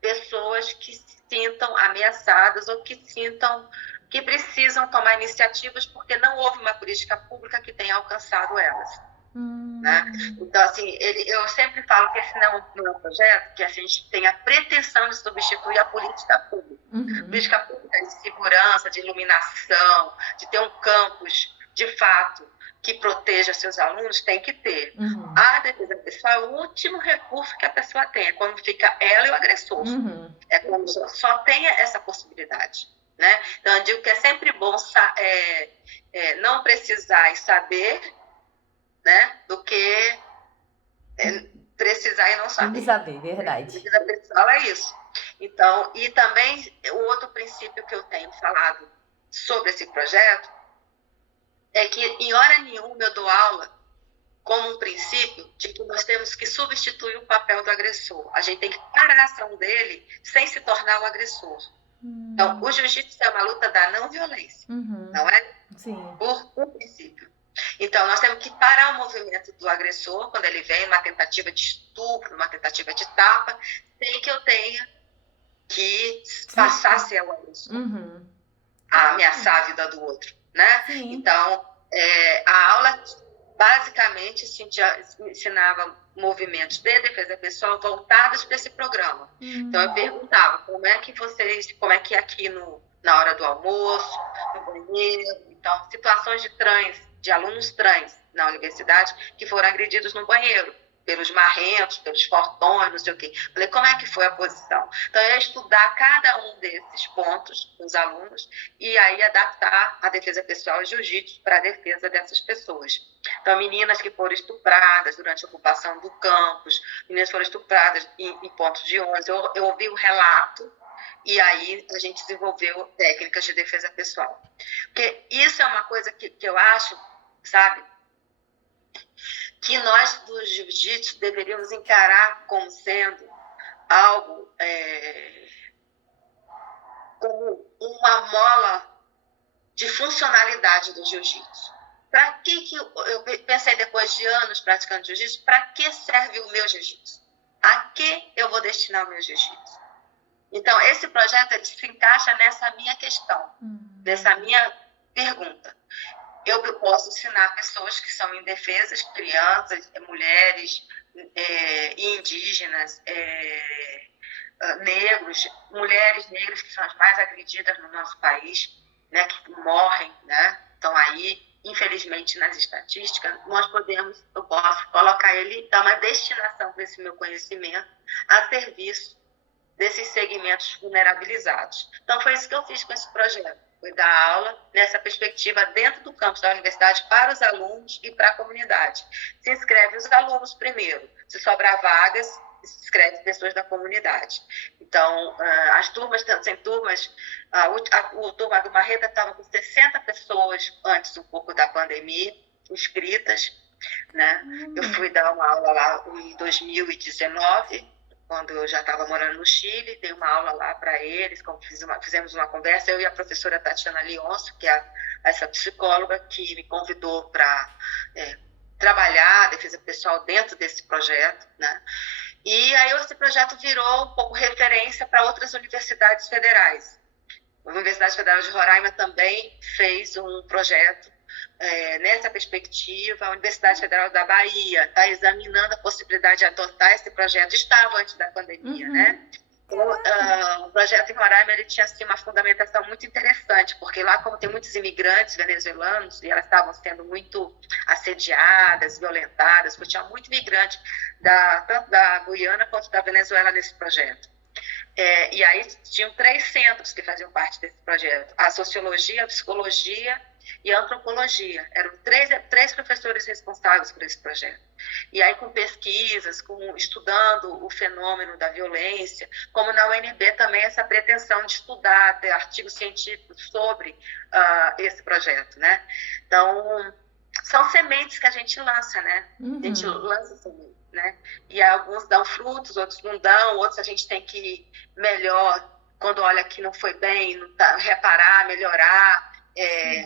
pessoas que se sintam ameaçadas ou que sintam que precisam tomar iniciativas porque não houve uma política pública que tenha alcançado elas. Né? Então, assim, eu sempre falo que esse não é um projeto que a gente tem a pretensão de substituir a política pública. Política pública de segurança, de iluminação, de ter um campus de fato, que proteja seus alunos, tem que ter. Uhum. A defesa pessoal é o último recurso que a pessoa tem, é quando fica ela e o agressor. Uhum. É quando só tem essa possibilidade, né? Então, eu digo que é sempre bom não precisar e saber, né, do que precisar e não saber. Tem que saber, verdade. Defesa pessoal é isso. Então, e também o outro princípio que eu tenho falado sobre esse projeto é que em hora nenhuma eu dou aula como um princípio de que nós temos que substituir o papel do agressor. A gente tem que parar a ação dele sem se tornar o agressor. Então, o jiu-jitsu é uma luta da não violência, não é? Sim. Por princípio. Então, nós temos que parar o movimento do agressor quando ele vem numa tentativa de estupro, numa tentativa de tapa, sem que eu tenha que passar a ser o agressor, a ameaçar a vida do outro, né? Sim. Então, a aula basicamente ensinava movimentos de defesa pessoal voltados para esse programa. Então, eu perguntava como é que aqui na hora do almoço, no banheiro, então, situações de alunos trans na universidade que foram agredidos no banheiro, pelos marrentos, pelos fortões, não sei o quê. Falei, como é que foi a posição? Então, eu ia estudar cada um desses pontos dos alunos e aí adaptar a defesa pessoal e jiu-jitsu para a defesa dessas pessoas. Então, meninas que foram estupradas durante a ocupação do campus, meninas que foram estupradas em pontos de ônibus, eu ouvi o relato e aí a gente desenvolveu técnicas de defesa pessoal. Porque isso é uma coisa que eu acho, sabe, que nós do jiu-jitsu deveríamos encarar como sendo algo como uma mola de funcionalidade do jiu-jitsu. Para que eu pensei depois de anos praticando jiu-jitsu, para que serve o meu jiu-jitsu? A que eu vou destinar o meu jiu-jitsu? Então, esse projeto ele se encaixa nessa minha questão, nessa minha pergunta. Eu posso ensinar pessoas que são indefesas, crianças, mulheres, indígenas, negros, mulheres negras que são as mais agredidas no nosso país, né, que morrem, né, estão aí, infelizmente, nas estatísticas. Eu posso colocar ele, dar uma destinação para esse meu conhecimento a serviço desses segmentos vulnerabilizados. Então, foi isso que eu fiz com esse projeto. Foi dar aula nessa perspectiva dentro do campus da universidade para os alunos e para a comunidade. Se inscreve os alunos primeiro. Se sobrar vagas, se inscreve pessoas da comunidade. Então, as turmas, sem turmas, a turma do Marreta estava com 60 pessoas antes um pouco da pandemia, inscritas, né? Eu fui dar uma aula lá em 2019, quando eu já estava morando no Chile, dei uma aula lá para eles, fizemos uma conversa, eu e a professora Tatiana Leonço, que é essa psicóloga que me convidou para trabalhar a defesa pessoal dentro desse projeto, né? E aí esse projeto virou um pouco referência para outras universidades federais. A Universidade Federal de Roraima também fez um projeto nessa perspectiva. A Universidade Federal da Bahia está examinando a possibilidade de adotar esse projeto. Estava antes da pandemia, né? O projeto em Roraima ele tinha assim, uma fundamentação muito interessante, porque lá, como tem muitos imigrantes venezuelanos, e elas estavam sendo muito assediadas, violentadas, porque tinha muito imigrante, tanto da Guiana quanto da Venezuela nesse projeto. E aí tinham 3 centros que faziam parte desse projeto: a sociologia, a psicologia e a antropologia. Eram três professores responsáveis por esse projeto. E aí com pesquisas, estudando o fenômeno da violência, como na UNB também essa pretensão de estudar, ter artigos científicos sobre esse projeto, né? Então, são sementes que a gente lança, né? A gente lança sementes, né? E alguns dão frutos, outros não dão, outros a gente tem que melhor, quando olha que não foi bem, reparar, melhorar,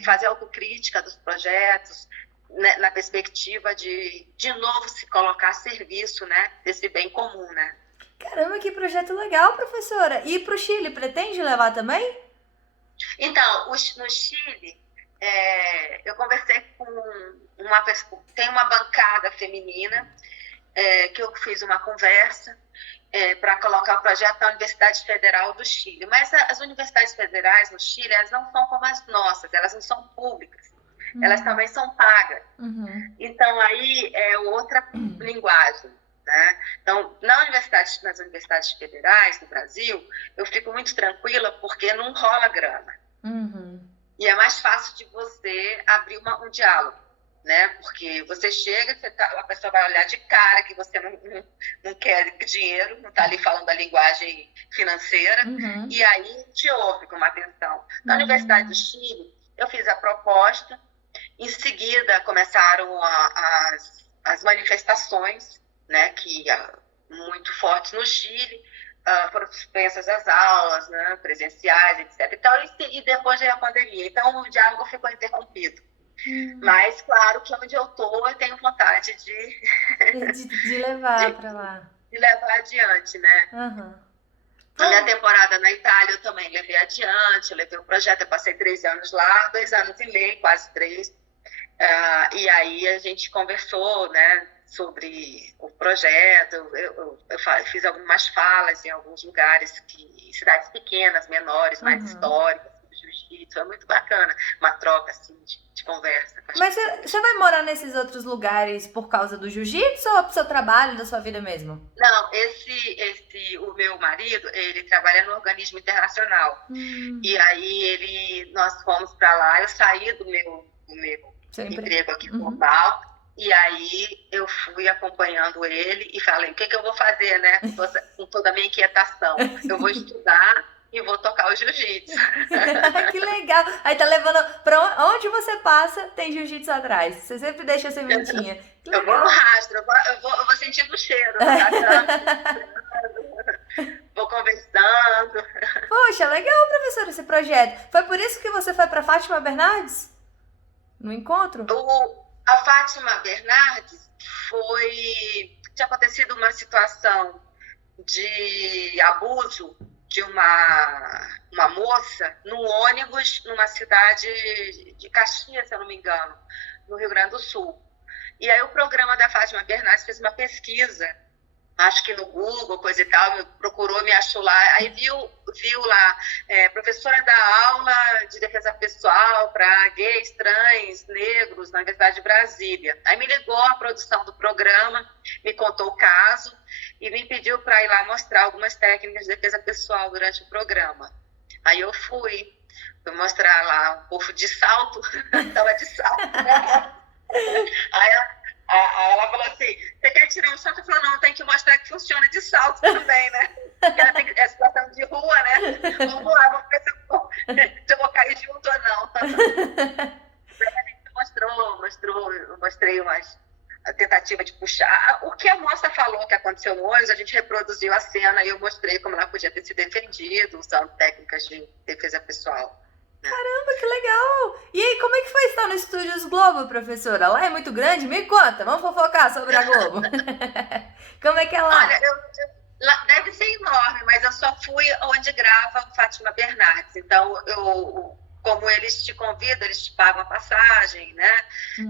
fazer autocrítica dos projetos, né, na perspectiva de novo se colocar a serviço, né, desse bem comum, né? Caramba, que projeto legal, professora! E para o Chile, pretende levar também? Então, no Chile, eu conversei com uma pessoa, tem uma bancada feminina, que eu fiz uma conversa para colocar o projeto na Universidade Federal do Chile. Mas as universidades federais no Chile, elas não são como as nossas, elas não são públicas. elas Hum. também são pagas. Uhum. Então, aí é outra linguagem, né? Então, nas universidades federais do Brasil, eu fico muito tranquila porque não rola grana. Uhum. E é mais fácil de você abrir um diálogo, né? Porque você chega, a pessoa vai olhar de cara que você não quer dinheiro, não está ali falando a linguagem financeira, Uhum. e aí te ouve com uma atenção. Na Universidade do Uhum. Chile, eu fiz a proposta, em seguida começaram as manifestações, né, que muito fortes no Chile, foram suspensas as aulas, né, presenciais, etc. Então, e depois veio a pandemia. Então, o diálogo ficou interrompido. Hum. Mas, claro que onde eu estou, eu tenho vontade De levar de, pra lá. de levar adiante, né? Aham. A minha Pô, temporada na Itália eu também levei adiante, eu levei o projeto, eu passei 3 anos lá, 2 anos e meio, quase 3. E aí a gente conversou, né, sobre o projeto. Eu fiz algumas falas em alguns lugares, cidades pequenas, menores, mais aham. históricas, do jiu-jitsu. É muito bacana, uma troca assim, de conversa com as Mas pessoas. você vai morar nesses outros lugares por causa do jiu-jitsu ou pro seu trabalho, da sua vida mesmo? Não, o meu marido, ele trabalha no organismo internacional. E Hum. aí nós fomos para lá, eu saí do meu Seu emprego. emprego aqui Uhum. formal, e aí eu fui acompanhando ele e falei, o que que eu vou fazer, né, com toda a minha inquietação? Eu vou estudar e vou tocar o jiu-jitsu. Que legal. Aí tá levando pra onde você passa, tem jiu-jitsu atrás. Você sempre deixa a sementinha. Que Eu vou no legal. rastro, eu vou sentindo o cheiro, eu vou catando, vou conversando. Poxa, legal, professor, esse projeto. Foi por isso que você foi pra Fátima Bernardes? No encontro? A Fátima Bernardes tinha acontecido uma situação de abuso de uma moça num ônibus numa cidade de Caxias, se eu não me engano, no Rio Grande do Sul. E aí o programa da Fátima Bernardes fez uma pesquisa, acho que no Google, coisa e tal, procurou, me achou lá, aí viu lá, professora da aula de defesa pessoal para gays, trans, negros, na Universidade de Brasília. Aí me ligou a produção do programa, me contou o caso e me pediu para ir lá mostrar algumas técnicas de defesa pessoal durante o programa. Aí eu fui mostrar lá um pouco de salto, estava de salto, né? Aí ela falou assim, você quer tirar um salto? Eu falei, não, tem que mostrar que funciona de salto também, né? Porque ela é situação de rua, né? Vamos lá, vamos ver se eu vou cair junto ou não. Eu mostrei a tentativa de puxar. O que a moça falou que aconteceu no ônibus, a gente reproduziu a cena e eu mostrei como ela podia ter se defendido usando técnicas de defesa pessoal. Caramba, que legal! E aí, como é que foi estar no Estúdios Globo, professora? Lá é muito grande? Me conta, vamos fofocar sobre a Globo. Como é que é Olha, lá? deve ser enorme, mas eu só fui onde grava o Fátima Bernardes. Então, como eles te convidam, eles te pagam a passagem, né?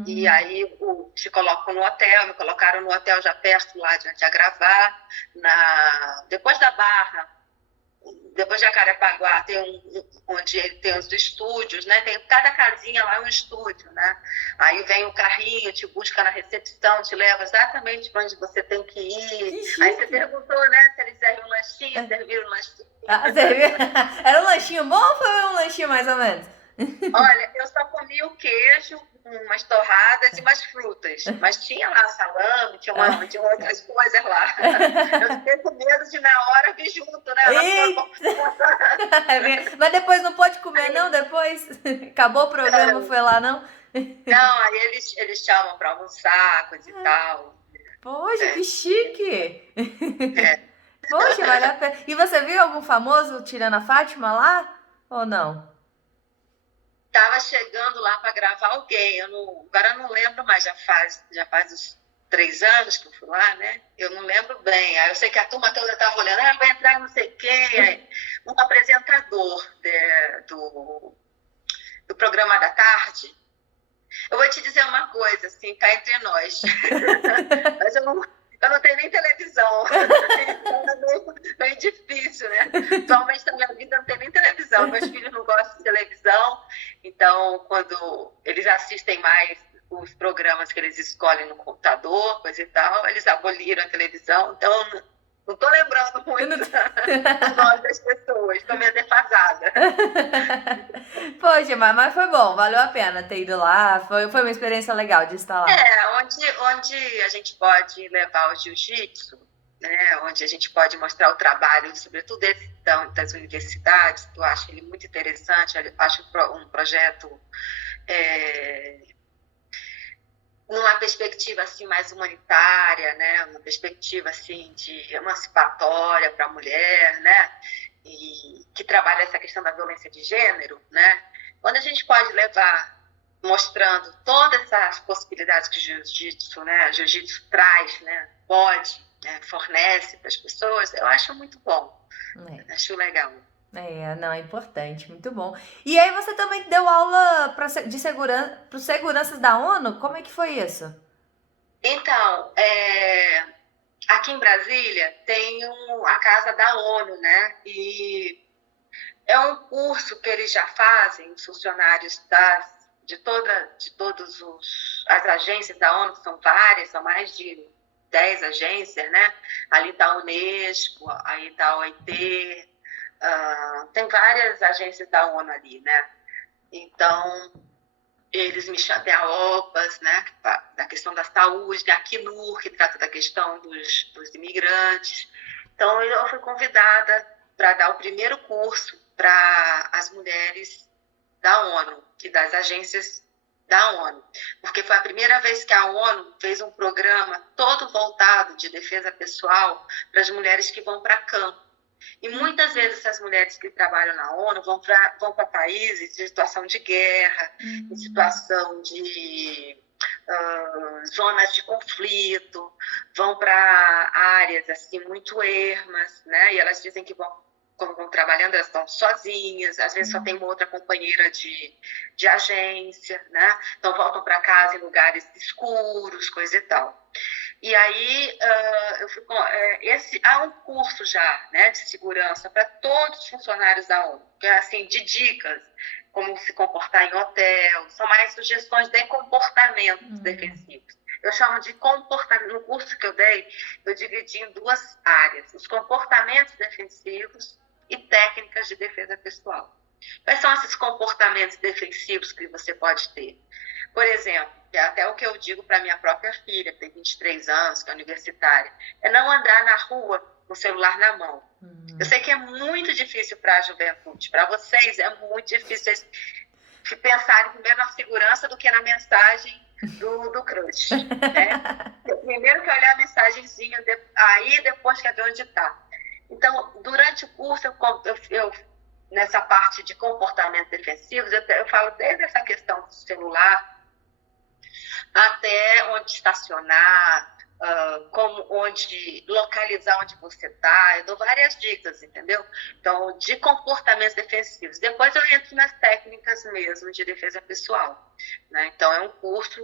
E Hum. aí te colocam no hotel, me colocaram no hotel já perto lá de onde ia gravar, depois da Barra. Depois de Jacarepaguá onde tem os estúdios, né? Tem cada casinha lá é um estúdio, né? Aí vem o carrinho, te busca na recepção, te leva exatamente para onde você tem que ir. Que Aí você chique! perguntou, né? Se eles servem um lanchinho, serviram um lanchinho. Ah, você viu? Era um lanchinho bom ou foi um lanchinho mais ou menos? Olha, eu só comi o queijo, umas torradas e umas frutas. Mas tinha lá salame, tinha outras coisas lá. Eu fiquei com medo de na hora vir junto, né? Eita! Mas depois não pode comer, não? Depois? Acabou o programa, foi lá, não? Não, aí eles chamam para almoçar, coisa e tal. Poxa, É, que chique! é. Poxa, vale a pena. E você viu algum famoso tirando a Fátima lá? Ou não? Tava chegando lá para gravar alguém. Agora eu não lembro mais, já faz uns 3 anos que eu fui lá, né? Eu não lembro bem. Aí eu sei que a turma toda estava olhando, vai entrar não sei quem. Aí, um apresentador do programa da tarde. Eu vou te dizer uma coisa, assim, cá entre nós. Mas Eu não tenho nem televisão. Então é meio difícil, né? Atualmente na minha vida não tem nem televisão. Meus filhos não gostam de televisão. Então, quando eles assistem mais os programas que eles escolhem no computador, coisa e tal, eles aboliram a televisão. Então, não estou lembrando muito do nome das pessoas. Estou meio defasada. Poxa, mas foi bom, valeu a pena ter ido lá. Foi uma experiência legal de estar lá. Onde a gente pode levar o jiu-jitsu, né? Onde a gente pode mostrar o trabalho, sobretudo das universidades. Eu acho ele muito interessante, eu acho um projeto numa perspectiva assim mais humanitária, né? Uma perspectiva assim de emancipatória para a mulher, né? E que trabalha essa questão da violência de gênero, né? Onde a gente pode levar mostrando todas essas possibilidades que o jiu-jitsu, né? O jiu-jitsu traz, né? Pode, né? Fornece para as pessoas. Eu acho muito bom. Acho legal. Não, é importante, muito bom. E aí você também deu aula para os seguranças da ONU? Como é que foi isso? Então, aqui em Brasília tem a Casa da ONU, né? E é um curso que eles já fazem, os funcionários de todas as agências da ONU, que são várias, são mais de 10 agências, né? Ali está a Unesco, aí está a OIT, tem várias agências da ONU ali, né? Então, eles me chamam a OPAS, né? Da questão da saúde, a Acnur, que trata da questão dos imigrantes. Então, eu fui convidada para dar o primeiro curso para as mulheres da ONU e das agências da ONU, porque foi a primeira vez que a ONU fez um programa todo voltado de defesa pessoal para as mulheres que vão para campo. E muitas vezes essas mulheres que trabalham na ONU vão para países em situação de guerra, em situação de zonas de conflito, vão para áreas assim muito ermas, né? E elas dizem que quando vão trabalhando, elas estão sozinhas, às vezes só tem uma outra companheira de agência, né? Então voltam para casa em lugares escuros, coisa e tal. E aí há um curso já, né, de segurança para todos os funcionários da ONU, que é assim, de dicas, como se comportar em hotel, são mais sugestões de comportamentos defensivos. Eu chamo de comportamento. No curso que eu dei, eu dividi em duas áreas: os comportamentos defensivos e técnicas de defesa pessoal. Quais são esses comportamentos defensivos que você pode ter? Por exemplo, é até o que eu digo para minha própria filha, que tem 23 anos, que é universitária, é não andar na rua com o celular na mão. Eu sei que é muito difícil para a juventude, para vocês é muito difícil pensarem primeiro na segurança do que na mensagem do crush. Né? Primeiro que olhar a mensagenzinha, aí depois quer ver onde está. Então, durante o curso, eu nessa parte de comportamentos defensivos, eu falo desde essa questão do celular, até onde estacionar, onde localizar onde você está. Eu dou várias dicas, entendeu? Então, de comportamentos defensivos. Depois eu entro nas técnicas mesmo de defesa pessoal, né? Então, é um curso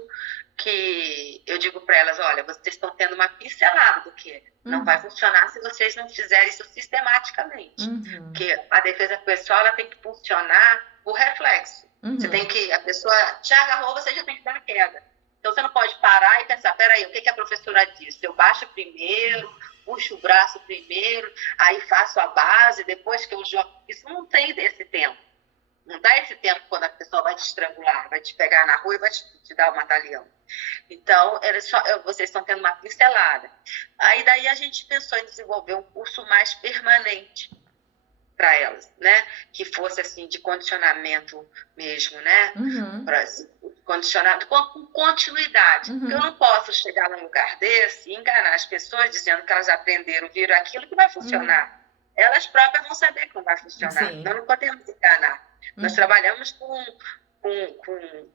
que eu digo para elas: olha, vocês estão tendo uma pincelada do que não vai funcionar se vocês não fizerem isso sistematicamente. Porque a defesa pessoal ela tem que funcionar por reflexo. Você tem que, a pessoa te agarrou, você já tem que dar a queda. Então, você não pode parar e pensar: peraí, o que a professora disse? Eu baixo primeiro, puxo o braço primeiro, aí faço a base, depois que eu jogo. Isso não tem esse tempo. Não dá esse tempo quando a pessoa vai te estrangular, vai te pegar na rua e vai te dar um mata-leão. Então, vocês estão tendo uma pincelada. Aí, daí a gente pensou em desenvolver um curso mais permanente para elas, né? Que fosse assim de condicionamento mesmo, né? Condicionado com continuidade. Eu não posso chegar num lugar desse e enganar as pessoas dizendo que elas aprenderam, viram aquilo que vai funcionar. Elas próprias vão saber que não vai funcionar. Então não podemos enganar. Nós trabalhamos com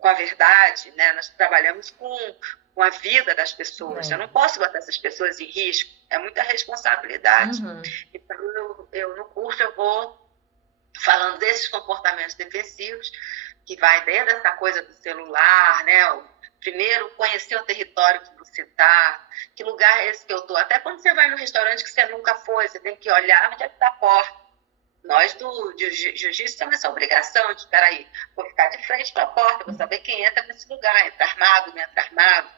a verdade, né? Nós trabalhamos com a vida das pessoas. Eu não posso botar essas pessoas em risco. É muita responsabilidade. Então, no curso eu vou falando desses comportamentos defensivos, que vai desde essa coisa do celular, né? primeiro conhecer o território que você está, que lugar é esse que eu estou. Até quando você vai no restaurante que você nunca foi, você tem que olhar onde é que está a porta. Nós de jiu-jitsu temos essa obrigação de, peraí, vou ficar de frente para a porta, vou saber quem entra nesse lugar, entra armado, não entra armado.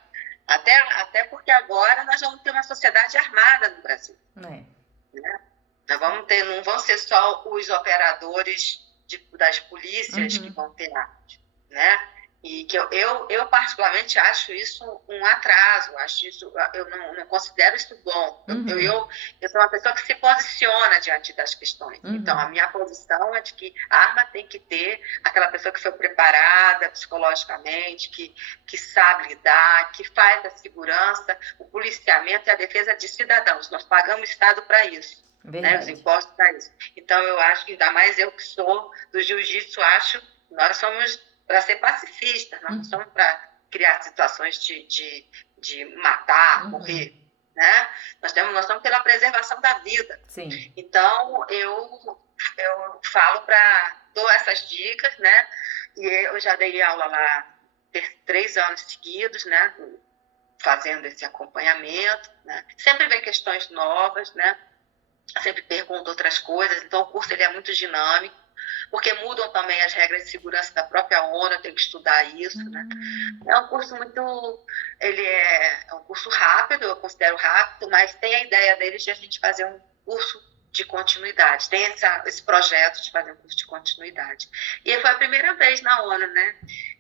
Até porque agora nós vamos ter uma sociedade armada no Brasil. Né? Nós vamos ter, não vão ser só os operadores das polícias que vão ter armas, né? E que eu particularmente acho isso um atraso, eu não considero isso bom. Eu sou uma pessoa que se posiciona diante das questões. Então, a minha posição é de que a arma tem que ter aquela pessoa que foi preparada psicologicamente, que sabe lidar, que faz a segurança, o policiamento e a defesa de cidadãos. Nós pagamos Estado para isso, né? Os impostos para isso. Então, eu acho que, ainda mais eu que sou do jiu-jitsu, acho que nós somos para ser pacifistas, nós não somos para criar situações de matar, morrer, né? Nós estamos pela preservação da vida. Sim. Então, eu falo dou essas dicas, né? E eu já dei aula lá 3 anos seguidos, né? Fazendo esse acompanhamento, né? Sempre vem questões novas, né? Sempre pergunto outras coisas, então o curso ele é muito dinâmico, porque mudam também as regras de segurança da própria ONU, eu tenho que estudar isso, né? É um curso ele é um curso rápido, eu considero rápido, mas tem a ideia deles de a gente fazer um curso de continuidade, tem esse projeto de fazer um curso de continuidade. E foi a primeira vez na ONU, né?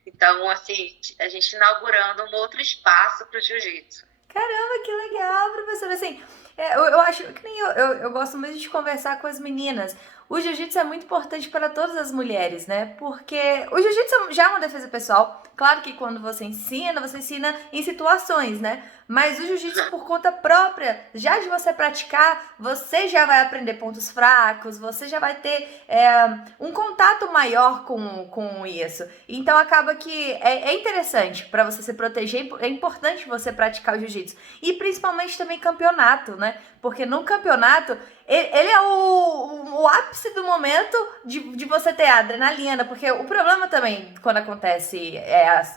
Então, assim, a gente inaugurando um outro espaço para o jiu-jitsu. Caramba, que legal, professora, assim, eu acho que nem eu gosto muito de conversar com as meninas. O jiu-jitsu é muito importante para todas as mulheres, né? Porque o jiu-jitsu já é uma defesa pessoal. Claro que quando você ensina em situações, né? Mas o jiu-jitsu por conta própria, já de você praticar, você já vai aprender pontos fracos, você já vai ter um contato maior com isso. Então acaba que é interessante para você se proteger, é importante você praticar o jiu-jitsu. E principalmente também campeonato, né? Porque no campeonato, ele é o ápice do momento de você ter a adrenalina, porque o problema também, quando acontece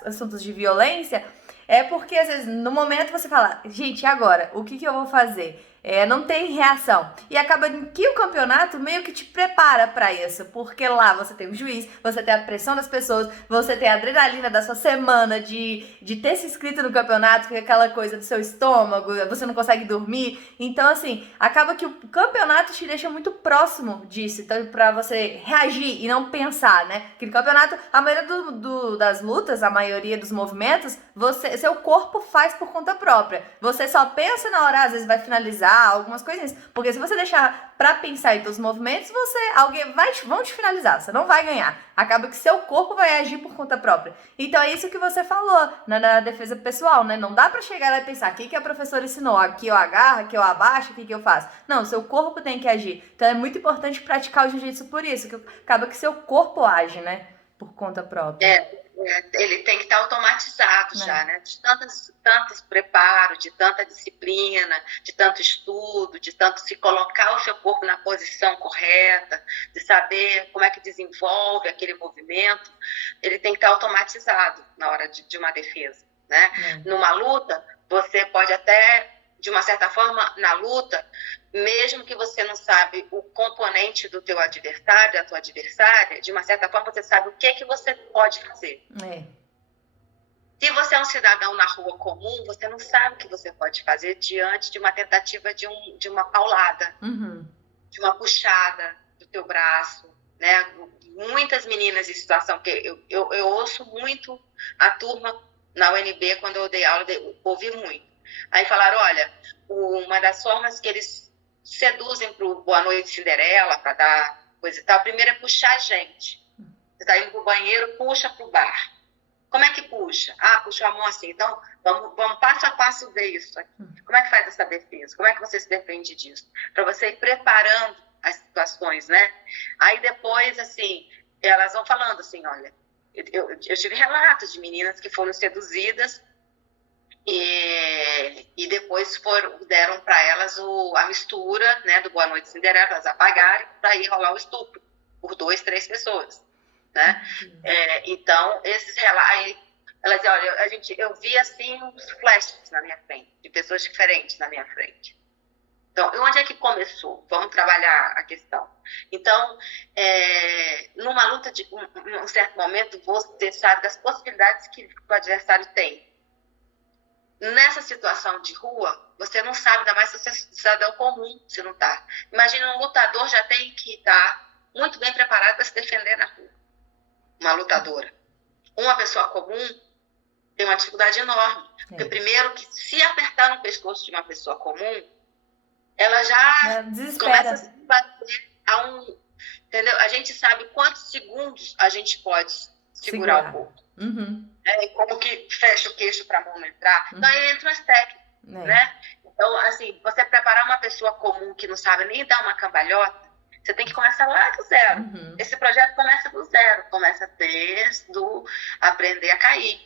assuntos de violência, é porque às vezes no momento você fala, gente, e agora? O que eu vou fazer? Não tem reação. E acaba que o campeonato meio que te prepara pra isso, porque lá você tem o juiz, você tem a pressão das pessoas, você tem a adrenalina da sua semana de ter se inscrito no campeonato, que é aquela coisa do seu estômago, você não consegue dormir. Então, assim, acaba que o campeonato te deixa muito próximo disso, então, pra você reagir e não pensar, né? Porque no campeonato, a maioria das lutas, a maioria dos movimentos, seu corpo faz por conta própria. Você só pensa na hora, às vezes vai finalizar, algumas coisinhas. Porque se você deixar pra pensar em todos os movimentos, vão te finalizar, você não vai ganhar. Acaba que seu corpo vai agir por conta própria. Então é isso que você falou na defesa pessoal, né? Não dá pra chegar lá e pensar, o que a professora ensinou? Aqui eu agarro, aqui eu abaixo, o que eu faço? Não, seu corpo tem que agir. Então é muito importante praticar o jiu-jitsu por isso, que acaba que seu corpo age, né? Por conta própria. Ele tem que estar automatizado já, né? De tantos preparos, de tanta disciplina, de tanto estudo, de tanto se colocar o seu corpo na posição correta, de saber como é que desenvolve aquele movimento. Ele tem que estar automatizado na hora de uma defesa, né? Numa luta, você pode até, de uma certa forma, na luta, mesmo que você não sabe o componente do teu adversário, da tua adversária, de uma certa forma você sabe o que você pode fazer. Se você é um cidadão na rua comum, você não sabe o que você pode fazer diante de uma tentativa de uma paulada, de uma puxada do teu braço, né? Muitas meninas em situação, que eu ouço muito a turma na UNB, quando eu dei aula, ouvi muito. Aí falaram, olha, uma das formas que eles seduzem para o Boa Noite Cinderela, para dar coisa e tal, primeiro é puxar a gente. Você está indo para o banheiro, puxa para o bar. Como é que puxa? Puxa a mão assim. Então, vamos passo a passo ver isso aqui. Como é que faz essa defesa? Como é que você se defende disso? Para você ir preparando as situações, né? Aí depois, assim, elas vão falando assim, olha, eu tive relatos de meninas que foram seduzidas e depois deram para elas a mistura, né, do Boa Noite Cinderela, elas apagarem para ir rolar o estupro por 2, 3 pessoas, né? Então, esses relatos, Ela dizia, olha, eu vi assim uns flashes na minha frente, de pessoas diferentes na minha frente. Então, onde é que começou? Vamos trabalhar a questão. Então, numa luta, em um certo momento, você sabe das possibilidades que o adversário tem. Nessa situação de rua, você não sabe, ainda mais se você é cidadão comum, se não está. Imagina, um lutador já tem que estar muito bem preparado para se defender na rua. Uma lutadora. Uma pessoa comum tem uma dificuldade enorme. Porque, primeiro, que se apertar no pescoço de uma pessoa comum, ela já começa a se bater a um... Entendeu? A gente sabe quantos segundos a gente pode segurar o corpo. Uhum. Como que fecha o queixo para a mão não entrar. Então, aí entram as técnicas, né? Então, assim, você preparar uma pessoa comum que não sabe nem dar uma cambalhota, você tem que começar lá do zero. Uhum. Esse projeto começa do zero. Começa desde do aprender a cair,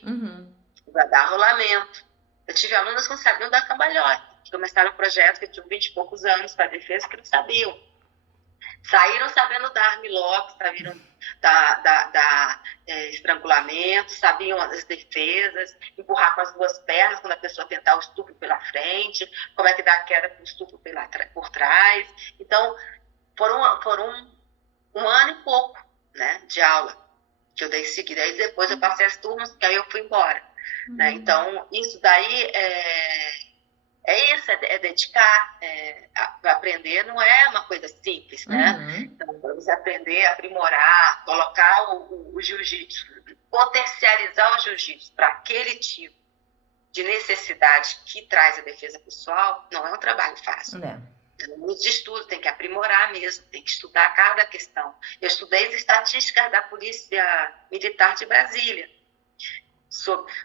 dar rolamento. Eu tive alunos que não sabiam dar cambalhota, que começaram o projeto, que tinham 20 e poucos anos para defesa, que não sabiam. Saíram sabendo dar armlock, sabiam dar estrangulamento, sabiam as defesas, empurrar com as duas pernas quando a pessoa tentar o estupro pela frente, como é que dá a queda com o estupro por trás. Então, foram um ano e pouco, né, de aula que eu dei seguida. Aí depois eu passei as turmas, que aí eu fui embora. Né? Então, isso daí é dedicar, aprender não é uma coisa simples, né? Então, para você aprender, aprimorar, colocar o jiu-jitsu, potencializar o jiu-jitsu para aquele tipo de necessidade que traz a defesa pessoal, não é um trabalho fácil. Muito de estudo, tem que aprimorar mesmo, tem que estudar cada questão. Eu estudei as estatísticas da Polícia Militar de Brasília.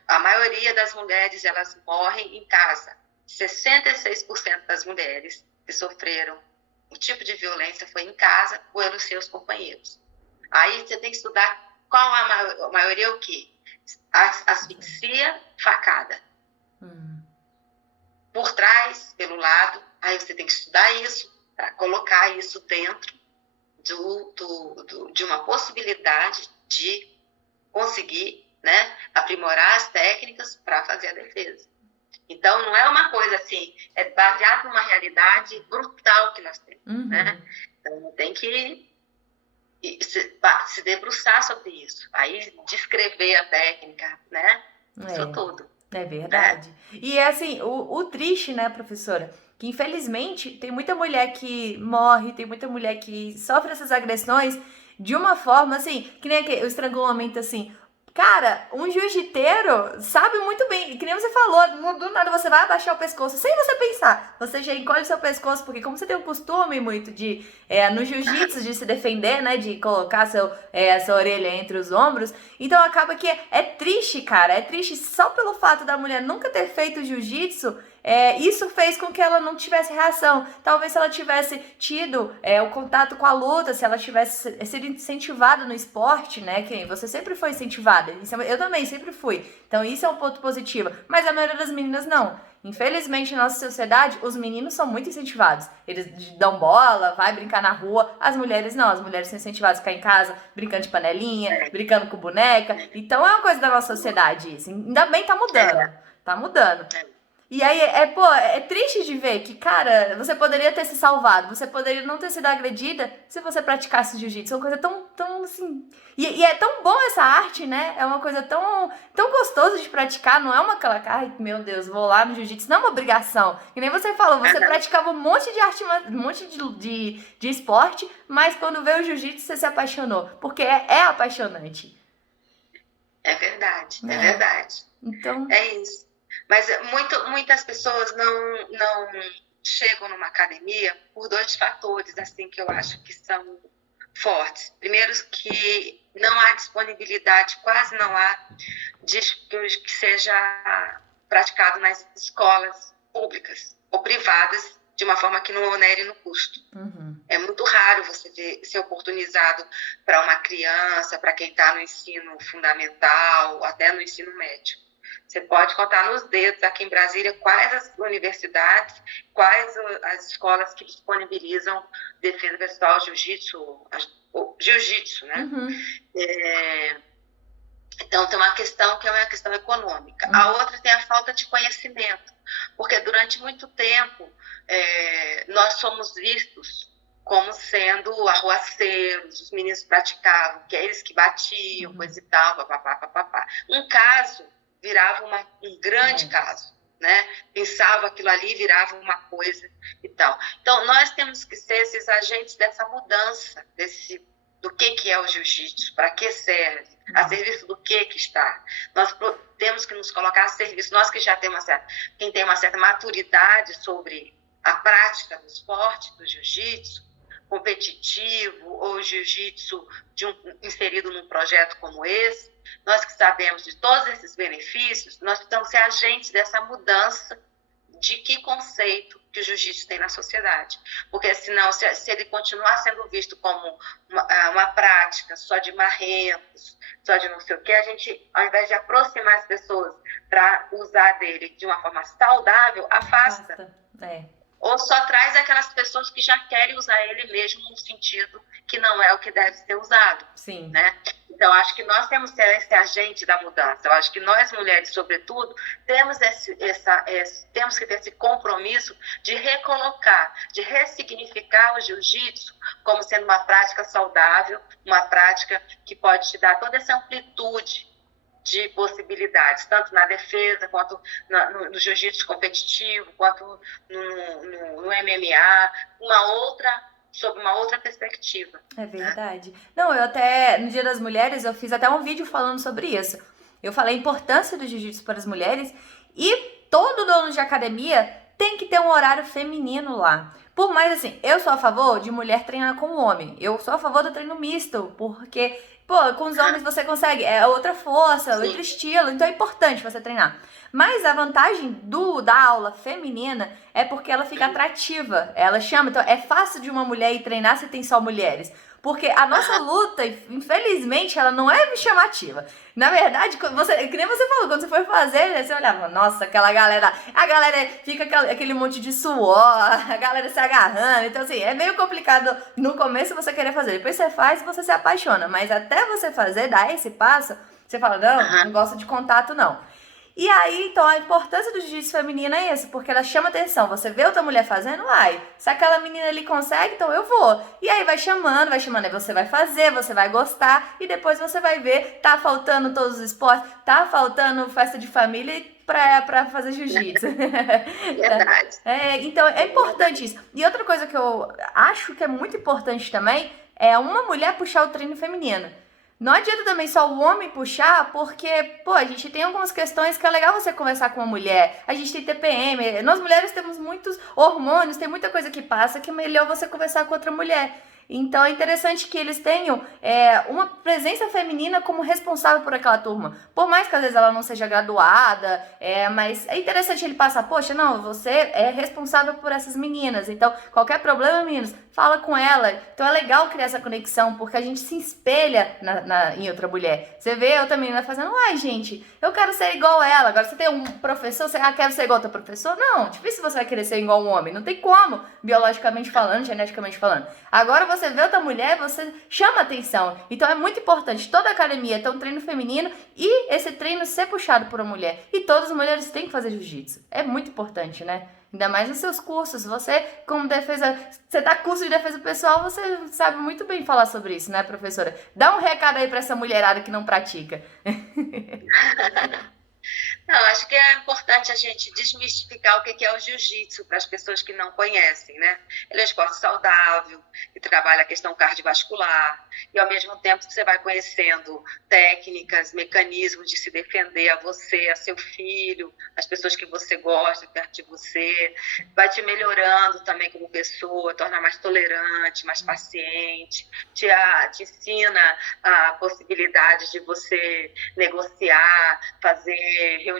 A maioria das mulheres, elas morrem em casa. 66% das mulheres que sofreram o tipo de violência foi em casa ou pelos seus companheiros. Aí você tem que estudar qual a maioria, o quê? Asfixia, facada. Por trás, pelo lado, aí você tem que estudar isso, para colocar isso dentro de uma possibilidade de conseguir, né, aprimorar as técnicas para fazer a defesa. Então, não é uma coisa assim, é baseado numa realidade brutal que nós temos, né? Então, tem que se debruçar sobre isso, aí descrever a técnica, né? Isso tudo. É verdade. E é assim, o triste, né, professora, que infelizmente tem muita mulher que morre, tem muita mulher que sofre essas agressões de uma forma, assim, que nem o estrangulamento, assim. Cara, um jiu-jiteiro sabe muito bem, que nem você falou, do nada você vai abaixar o pescoço, sem você pensar, você já encolhe o seu pescoço, porque como você tem o costume muito de, no jiu-jitsu, de se defender, né, de colocar a sua orelha entre os ombros, então acaba que é triste, cara, é triste só pelo fato da mulher nunca ter feito jiu-jitsu, isso fez com que ela não tivesse reação. Talvez se ela tivesse tido o contato com a luta, se ela tivesse sido incentivada no esporte, né? Que você sempre foi incentivada. Eu também sempre fui. Então isso é um ponto positivo. Mas a maioria das meninas não. Infelizmente, na nossa sociedade, os meninos são muito incentivados. Eles dão bola, vai brincar na rua. As mulheres não. As mulheres são incentivadas a ficar em casa, brincando de panelinha, brincando com boneca. Então é uma coisa da nossa sociedade isso. Ainda bem tá mudando. Tá mudando. E aí, é triste de ver que, cara, você poderia ter se salvado, você poderia não ter sido agredida se você praticasse jiu-jitsu. É uma coisa tão assim... E é tão bom essa arte, né? É uma coisa tão gostosa de praticar, não é uma aquela... Ai, meu Deus, vou lá no jiu-jitsu. Não é uma obrigação. E nem você falou, você praticava um monte de arte, um monte de esporte, mas quando veio o jiu-jitsu você se apaixonou. Porque é apaixonante. É verdade, é verdade. Então... É isso. Mas muitas pessoas não chegam numa academia por dois fatores, assim, que eu acho que são fortes. Primeiro, que não há disponibilidade, quase não há, de que seja praticado nas escolas públicas ou privadas, de uma forma que não onere no custo. É muito raro você ser oportunizado para uma criança, para quem está no ensino fundamental, até no ensino médio. Você pode contar nos dedos aqui em Brasília quais as universidades, quais as escolas que disponibilizam defesa pessoal, jiu-jitsu, né? Então, tem uma questão que é uma questão econômica. A outra tem a falta de conhecimento, porque durante muito tempo nós somos vistos como sendo arruaceiros, os meninos praticavam, que é eles que batiam, coisa e tal, papapá, papapá. Um caso virava um grande caso, né? Pensava aquilo ali, virava uma coisa e tal. Então, nós temos que ser esses agentes dessa mudança, do que é o jiu-jitsu, para que serve, a serviço do que está. Nós temos que nos colocar a serviço, nós que já temos quem tem uma certa maturidade sobre a prática do esporte, do jiu-jitsu, competitivo ou jiu-jitsu inserido num projeto como esse, nós que sabemos de todos esses benefícios, nós precisamos ser agentes dessa mudança de que conceito que o jiu-jitsu tem na sociedade. Porque senão, se ele continuar sendo visto como uma prática só de marrentos, só de não sei o que, a gente, ao invés de aproximar as pessoas para usar dele de uma forma saudável, afasta. Ou só traz aquelas pessoas que já querem usar ele mesmo num sentido que não é o que deve ser usado. Sim. Né? Então, acho que nós temos que ser esse agente da mudança. Eu acho que nós, mulheres, sobretudo, temos que ter esse compromisso de recolocar, de ressignificar o jiu-jitsu como sendo uma prática saudável, uma prática que pode te dar toda essa amplitude de possibilidades, tanto na defesa, quanto no jiu-jitsu competitivo, quanto no MMA, sob uma outra perspectiva. É verdade. Né? Não, eu até, no Dia das Mulheres, eu fiz até um vídeo falando sobre isso. Eu falei a importância do jiu-jitsu para as mulheres e todo dono de academia tem que ter um horário feminino lá. Por mais assim, eu sou a favor de mulher treinar com homem. Eu sou a favor do treino misto, porque, com os homens você consegue, é outra força, Sim. outro estilo, então é importante você treinar. Mas a vantagem da aula feminina é porque ela fica atrativa, ela chama, então é fácil de uma mulher ir treinar se tem só mulheres. Porque a nossa luta, infelizmente, ela não é chamativa. Na verdade, que nem você falou, quando você foi fazer, você olhava, nossa, a galera fica aquele monte de suor, a galera se agarrando. Então, assim, é meio complicado no começo você querer fazer. Depois você faz e você se apaixona. Mas até você fazer, dar esse passo, você fala, não gosto de contato, não. E aí, então, a importância do jiu-jitsu feminino é essa, porque ela chama atenção. Você vê outra mulher fazendo, se aquela menina ali consegue, então eu vou. E aí vai chamando, aí você vai fazer, você vai gostar, e depois você vai ver, tá faltando todos os esportes, tá faltando festa de família pra fazer jiu-jitsu. Verdade. Então, é importante isso. E outra coisa que eu acho que é muito importante também, é uma mulher puxar o treino feminino. Não adianta também só o homem puxar, porque, a gente tem algumas questões que é legal você conversar com uma mulher. A gente tem TPM, nós mulheres temos muitos hormônios, tem muita coisa que passa que é melhor você conversar com outra mulher. Então é interessante que eles tenham uma presença feminina como responsável por aquela turma. Por mais que às vezes ela não seja graduada, mas é interessante ele passar, poxa, não, você é responsável por essas meninas. Então, qualquer problema, meninos, fala com ela. Então é legal criar essa conexão, porque a gente se espelha em outra mulher. Você vê outra menina fazendo, gente, eu quero ser igual a ela. Agora você tem um professor, você quer ser igual ao teu professor? Não, difícil você vai querer ser igual a um homem. Não tem como, biologicamente falando, geneticamente falando. Agora você vê outra mulher, você chama atenção. Então é muito importante toda a academia ter um treino feminino e esse treino ser puxado por uma mulher. E todas as mulheres têm que fazer jiu-jitsu. É muito importante, né? Ainda mais nos seus cursos. Você, como você dá curso de defesa pessoal, você sabe muito bem falar sobre isso, né, professora? Dá um recado aí pra essa mulherada que não pratica. Não, acho que é importante a gente desmistificar o que é o jiu-jitsu para as pessoas que não conhecem, né? Ele é um esporte saudável, que trabalha a questão cardiovascular, e ao mesmo tempo que você vai conhecendo técnicas, mecanismos de se defender a você, a seu filho, as pessoas que você gosta perto de você, vai te melhorando também como pessoa, torna mais tolerante, mais paciente, te ensina a possibilidade de você negociar, fazer reuniões,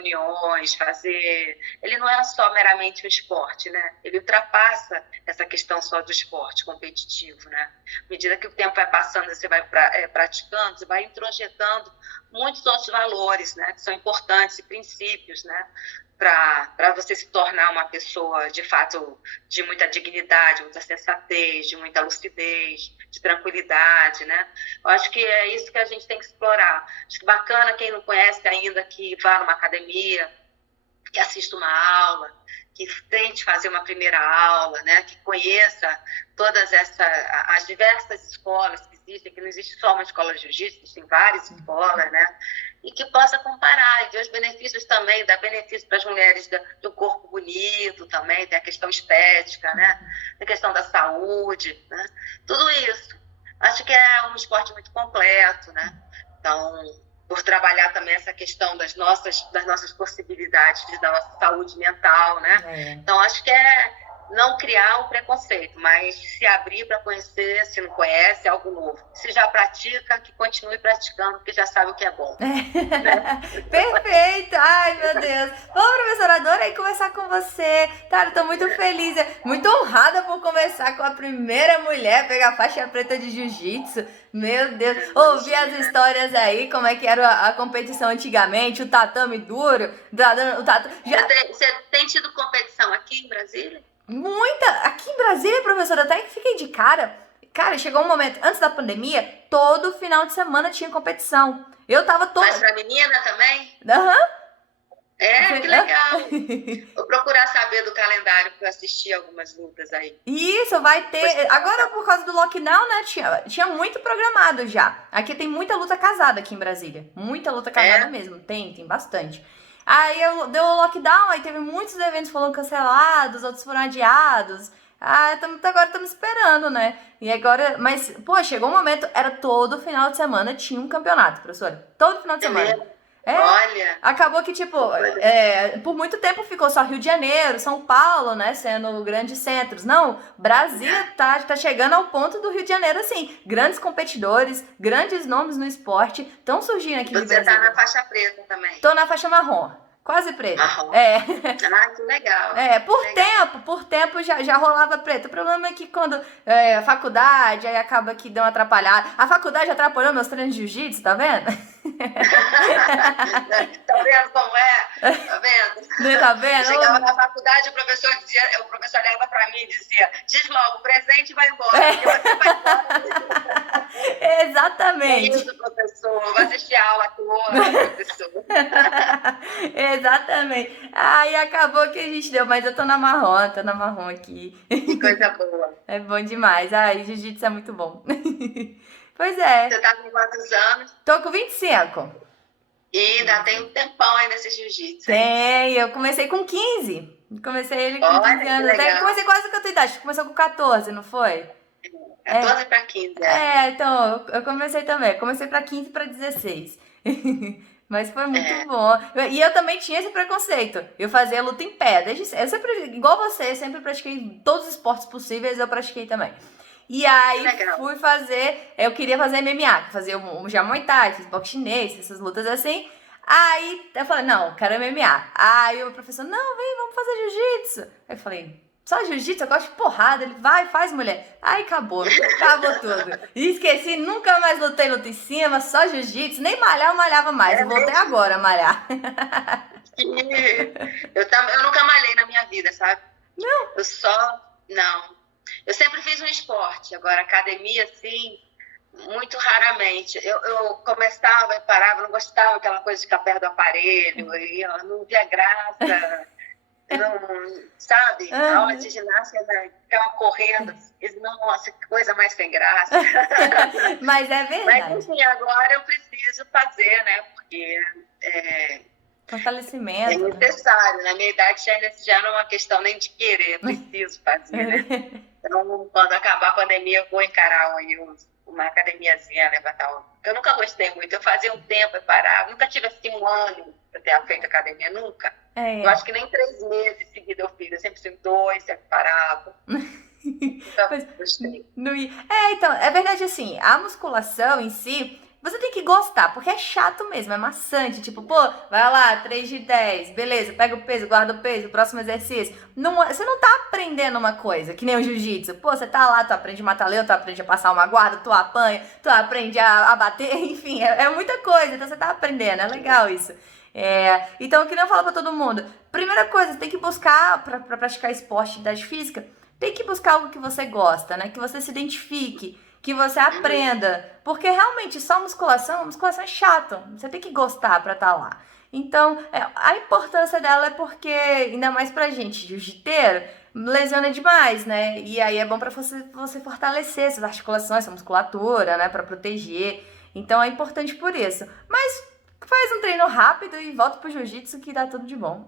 ele não é só meramente um esporte, né? Ele ultrapassa essa questão só do esporte competitivo, né? À medida que o tempo vai passando, você vai praticando, você vai introjetando muitos outros valores, né? Que são importantes e princípios, né? para você se tornar uma pessoa, de fato, de muita dignidade, muita sensatez, de muita lucidez, de tranquilidade, né? Eu acho que é isso que a gente tem que explorar. Acho que bacana quem não conhece ainda que vá numa academia, que assista uma aula, que tente fazer uma primeira aula, né? Que conheça todas as diversas escolas que existem, que não existe só uma escola de jiu-jitsu, existem várias escolas, né? E que possa comparar e ver os benefícios também, dar benefício para as mulheres do corpo bonito também, tem a questão estética, né? A questão da saúde, né? Tudo isso. Acho que é um esporte muito completo, né? Então, por trabalhar também essa questão das nossas possibilidades da nossa saúde mental, né? Então, acho que é não criar um preconceito, mas se abrir para conhecer, se não conhece, é algo novo. Se já pratica, que continue praticando, porque já sabe o que é bom. Né? Perfeito! Ai, meu Deus! Bom, professora, adorei conversar com você. Tá, eu tô muito feliz, muito honrada por começar com a primeira mulher a pegar a faixa preta de jiu-jitsu. Meu Deus! Ouvi as histórias aí, como é que era a competição antigamente, o tatame duro, Você tem tido competição aqui em Brasília? Muita! Aqui em Brasília, professora, até que fiquei de cara. Cara, chegou um momento, antes da pandemia, todo final de semana tinha competição. Eu tava toda... Mas pra menina também? Aham. É, que legal. Vou procurar saber do calendário para assistir algumas lutas aí. Isso, vai ter... Agora, por causa do lockdown, né, tinha muito programado já. Aqui tem muita luta casada aqui em Brasília. Muita luta casada mesmo. Tem bastante. Aí deu o lockdown, aí teve muitos eventos que foram cancelados, outros foram adiados. Agora estamos esperando, né? E agora, mas, pô, chegou um momento, era todo final de semana tinha um campeonato, professora. Todo final de semana. Olha! Acabou que, tipo, por muito tempo ficou só Rio de Janeiro, São Paulo, né, sendo grandes centros. Não, Brasília tá chegando ao ponto do Rio de Janeiro, assim. Grandes competidores, grandes nomes no esporte estão surgindo aqui no Brasil. Você tá na faixa preta também? Tô na faixa marrom. Quase preta. Marrom. Que legal. Por tempo já rolava preta. O problema é que quando a faculdade, aí acaba que deu uma atrapalhada. A faculdade atrapalhou meus treinos de jiu-jitsu, tá vendo? Tá vendo como é? Tá vendo? Tá vendo? Eu chegava na faculdade, o professor olhava pra mim e dizia: diz logo, presente e vai embora. Porque você vai embora. Exatamente. É isso, professor. Vai assistir a aula toda, professor. Exatamente. Aí acabou que a gente deu, mas eu tô na marrom aqui. Que coisa boa. É bom demais. Ai, jiu-jitsu é muito bom. Pois é. Você tá com quantos anos? Tô com 25. E ainda tem um tempão aí nesse jiu-jitsu. Tem, eu comecei com 15. Comecei ele com 15 anos. Até comecei quase com a tua idade. Começou com 14, não foi? 14 para 15, então, eu comecei também. Comecei pra 15 para 16. Mas foi muito bom. E eu também tinha esse preconceito. Eu fazia luta em pé. Eu sempre, igual você, sempre pratiquei todos os esportes possíveis, eu pratiquei também. E aí fui fazer, eu queria fazer MMA, fazer já Muay Thai, fiz boxe chinês, essas lutas assim. Aí eu falei, não, quero MMA. Aí o professor, não, vem, vamos fazer jiu-jitsu. Aí eu falei, só jiu-jitsu? Eu gosto de porrada. Ele, vai, faz, mulher. Aí acabou tudo. E esqueci, nunca mais lutei luta em cima, só jiu-jitsu. Nem malhar, eu malhava mais. Eu voltei agora a malhar. Eu nunca malhei na minha vida, sabe? Não? Não. Eu sempre fiz um esporte. Agora, academia, assim, muito raramente. Eu começava e parava, não gostava daquela coisa de ficar perto do aparelho. E eu não via graça. Não, sabe? A aula de ginástica, ficava correndo. Nossa, que coisa mais sem graça. Mas é verdade. Mas, enfim, agora eu preciso fazer, né? Porque fortalecimento. é necessário. Na minha idade já não é uma questão nem de querer, preciso fazer, né? Então, quando acabar a pandemia, eu vou encarar uma academiazinha, né? Eu nunca gostei muito. Eu fazia um tempo e parava. Nunca tive assim um ano para ter feito academia, nunca. Eu acho que nem 3 meses seguidos eu fiz. Eu sempre tive 2, sempre parava. Então, é verdade assim, a musculação em si, você tem que gostar, porque é chato mesmo, é maçante, tipo, pô, vai lá, 3 de 10, beleza, pega o peso, guarda o peso, próximo exercício. Você não tá aprendendo uma coisa, que nem o jiu-jitsu. Pô, você tá lá, tu aprende a matar leão, tu aprende a passar uma guarda, tu apanha, tu aprende a bater, enfim, é muita coisa, então você tá aprendendo, é legal isso. Então, eu queria falar pra todo mundo. Primeira coisa, você tem que buscar, pra praticar esporte, atividade física, tem que buscar algo que você gosta, né? Que você se identifique, que você aprenda. Porque realmente só musculação é chato. Você tem que gostar pra estar lá. Então, a importância dela é porque, ainda mais pra gente, jiu-jiteiro, lesiona demais, né? E aí é bom pra você fortalecer essas articulações, essa musculatura, né? Pra proteger. Então é importante por isso. Mas faz um treino rápido e volta pro jiu-jitsu que dá tudo de bom.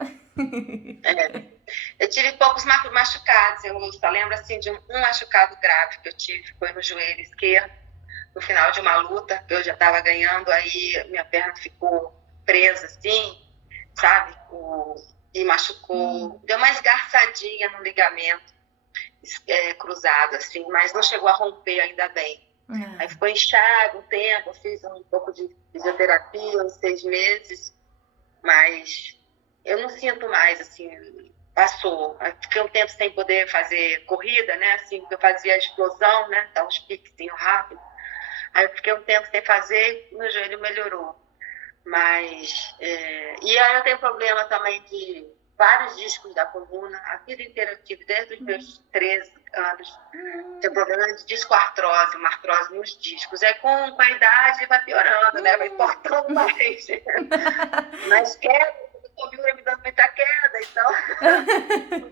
Eu tive poucos machucados. Eu só lembro assim de um machucado grave que eu tive, foi no joelho esquerdo, no final de uma luta, que eu já estava ganhando, aí minha perna ficou presa assim, sabe? E machucou, deu uma esgarçadinha no ligamento cruzado, assim, mas não chegou a romper, ainda bem. Aí ficou inchado um tempo, eu fiz um pouco de fisioterapia, uns 6 meses, mas eu não sinto mais, assim, passou. Eu fiquei um tempo sem poder fazer corrida, né, assim, porque eu fazia explosão, né, dar uns piquezinhos rápidos. Aí eu fiquei um tempo sem fazer, meu joelho melhorou. Mas, e aí eu tenho problema também de vários discos da coluna, a vida inteira eu tive, desde os meus 13 anos, tenho problema de discoartrose, uma artrose nos discos. Aí com a idade vai piorando, né? Vai cortando mais. Mas queda, eu me dando muita queda, então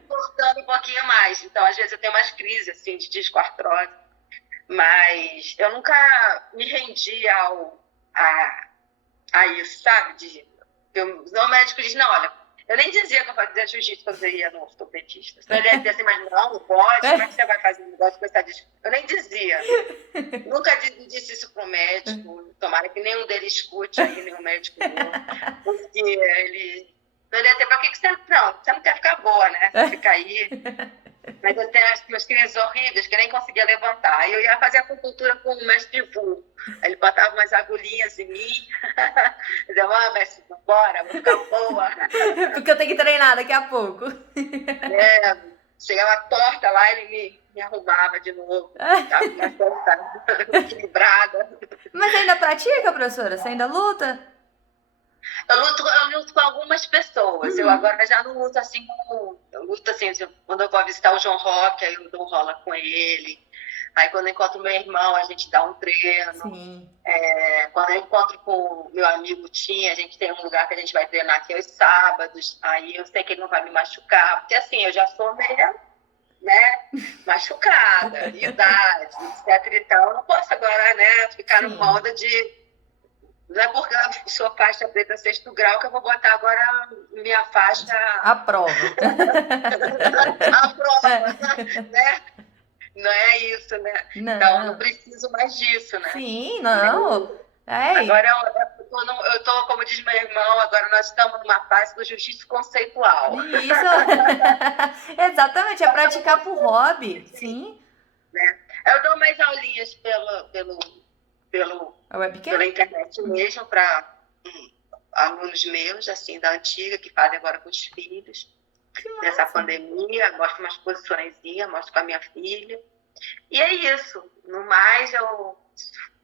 cortando um pouquinho mais. Então, às vezes eu tenho umas crises assim, de discoartrose. Mas eu nunca me rendi a isso, sabe? O médico diz, não, olha, eu nem dizia que eu fazia jiu-jitsu quando eu ia no ortopedista. Senão ele ia dizer assim, mas não pode, como é que você vai fazer um negócio com essa disco? Eu nem dizia. Nunca disse isso pro médico. Tomara que nenhum deles escute aí, nenhum médico meu. Porque ele ia dizer, pra que você... Não, você não quer ficar boa, né? Você fica aí... Mas eu tenho as minhas crises horríveis que eu nem conseguia levantar. Aí eu ia fazer acupuntura com o mestre Vu. Aí ele botava umas agulhinhas em mim. Dizia, mestre, bora, vou ficar boa. Porque eu tenho que treinar daqui a pouco. Chegava torta lá, ele me arrumava de novo. Ficava mais torta, equilibrada. Mas ainda pratica, professora? Você ainda luta? Eu luto com algumas pessoas. Eu agora já não luto assim como... Eu luto assim, quando eu vou visitar o João Roque, aí eu dou um rola com ele. Aí quando eu encontro meu irmão, a gente dá um treino. Sim. Quando eu encontro com o meu amigo Tim, a gente tem um lugar que a gente vai treinar aqui aos sábados. Aí eu sei que ele não vai me machucar. Porque assim, eu já sou meio, né, machucada, de idade, etc e tal. Eu não posso agora, né, ficar numa onda de... Não é porque eu sou faixa preta 6º grau que eu vou botar agora minha faixa... A prova. A prova, né? Não é isso, né? Não. Então, eu não preciso mais disso, né? Sim, não. Agora, eu tô, como diz meu irmão, agora nós estamos numa fase do jiu-jitsu conceitual. Isso. Exatamente, é praticar por hobby. Sim. Né? Eu dou mais aulinhas pela internet mesmo, para alunos meus, assim, da antiga, que fazem agora com os filhos. Nessa pandemia, mostro umas posiçõezinhas, mostro com a minha filha. E é isso. No mais, eu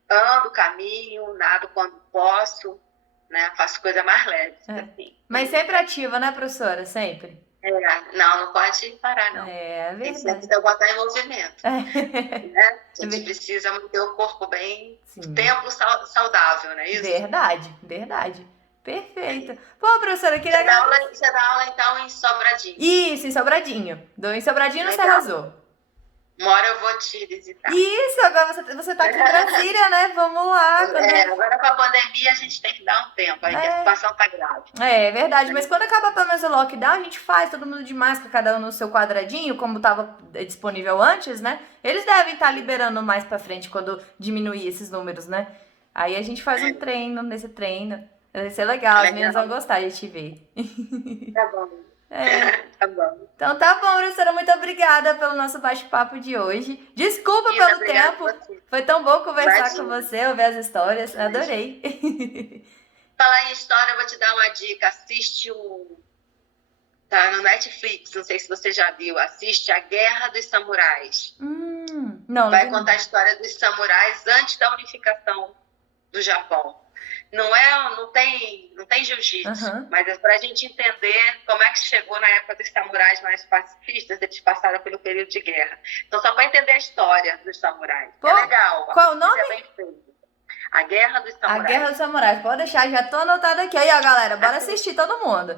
ando, caminho, nado quando posso, né? Faço coisa mais leve, assim. Mas sempre ativa, né, professora? Sempre. Não pode parar, não. Verdade. Tem sempre botar em movimento. Né? A gente precisa manter o corpo bem, tempo saudável, né? Isso? Verdade. Perfeito. Pô, professora, eu queria... Você dá aula, então, em Sobradinho. Isso, em Sobradinho. Dou em Sobradinho no Serra Azul. Uma hora eu vou te visitar. Isso, agora você tá aqui em Brasília, né? Vamos lá. Agora com a pandemia a gente tem que dar um tempo, aí a situação tá grave. É verdade, mas quando acabar pelo menos o lockdown, a gente faz todo mundo de máscara, cada um no seu quadradinho, como tava disponível antes, né? Eles devem estar liberando mais pra frente quando diminuir esses números, né? Aí a gente faz um treino, nesse treino. Vai ser legal, as meninas vão gostar de te ver. Tá bom. Tá bom. Então tá bom, professora, muito obrigada pelo nosso bate-papo de hoje. Desculpa pelo tempo. Foi tão bom conversar com você, ouvir as histórias. Adorei. Falar em história, eu vou te dar uma dica. Assiste tá no Netflix, não sei se você já viu. Assiste A Guerra dos Samurais. Não. Vai contar a história dos samurais antes da unificação do Japão. não tem jiu-jitsu, Aham. mas é para a gente entender como é que chegou na época dos samurais mais pacifistas, eles passaram pelo período de guerra. Então, só para entender a história dos samurais. Pô, É legal, a qual o pesquisa nome? é bem feita. A Guerra dos A Guerra Samurais. dos Samurais. Pode deixar, já tô anotado aqui. Aí, ó, galera, bora assistir todo mundo.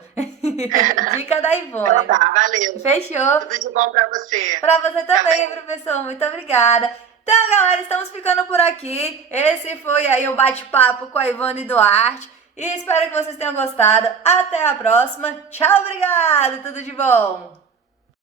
Dica da Então Ivone. tá, valeu. Fechou. Tudo de bom para você. Pra você também, Também. professor. Muito obrigada. Então, galera, estamos ficando por aqui. Esse foi aí o bate-papo com a Ivone Duarte. E espero que vocês tenham gostado. Até a próxima. Tchau, obrigado. Tudo de bom.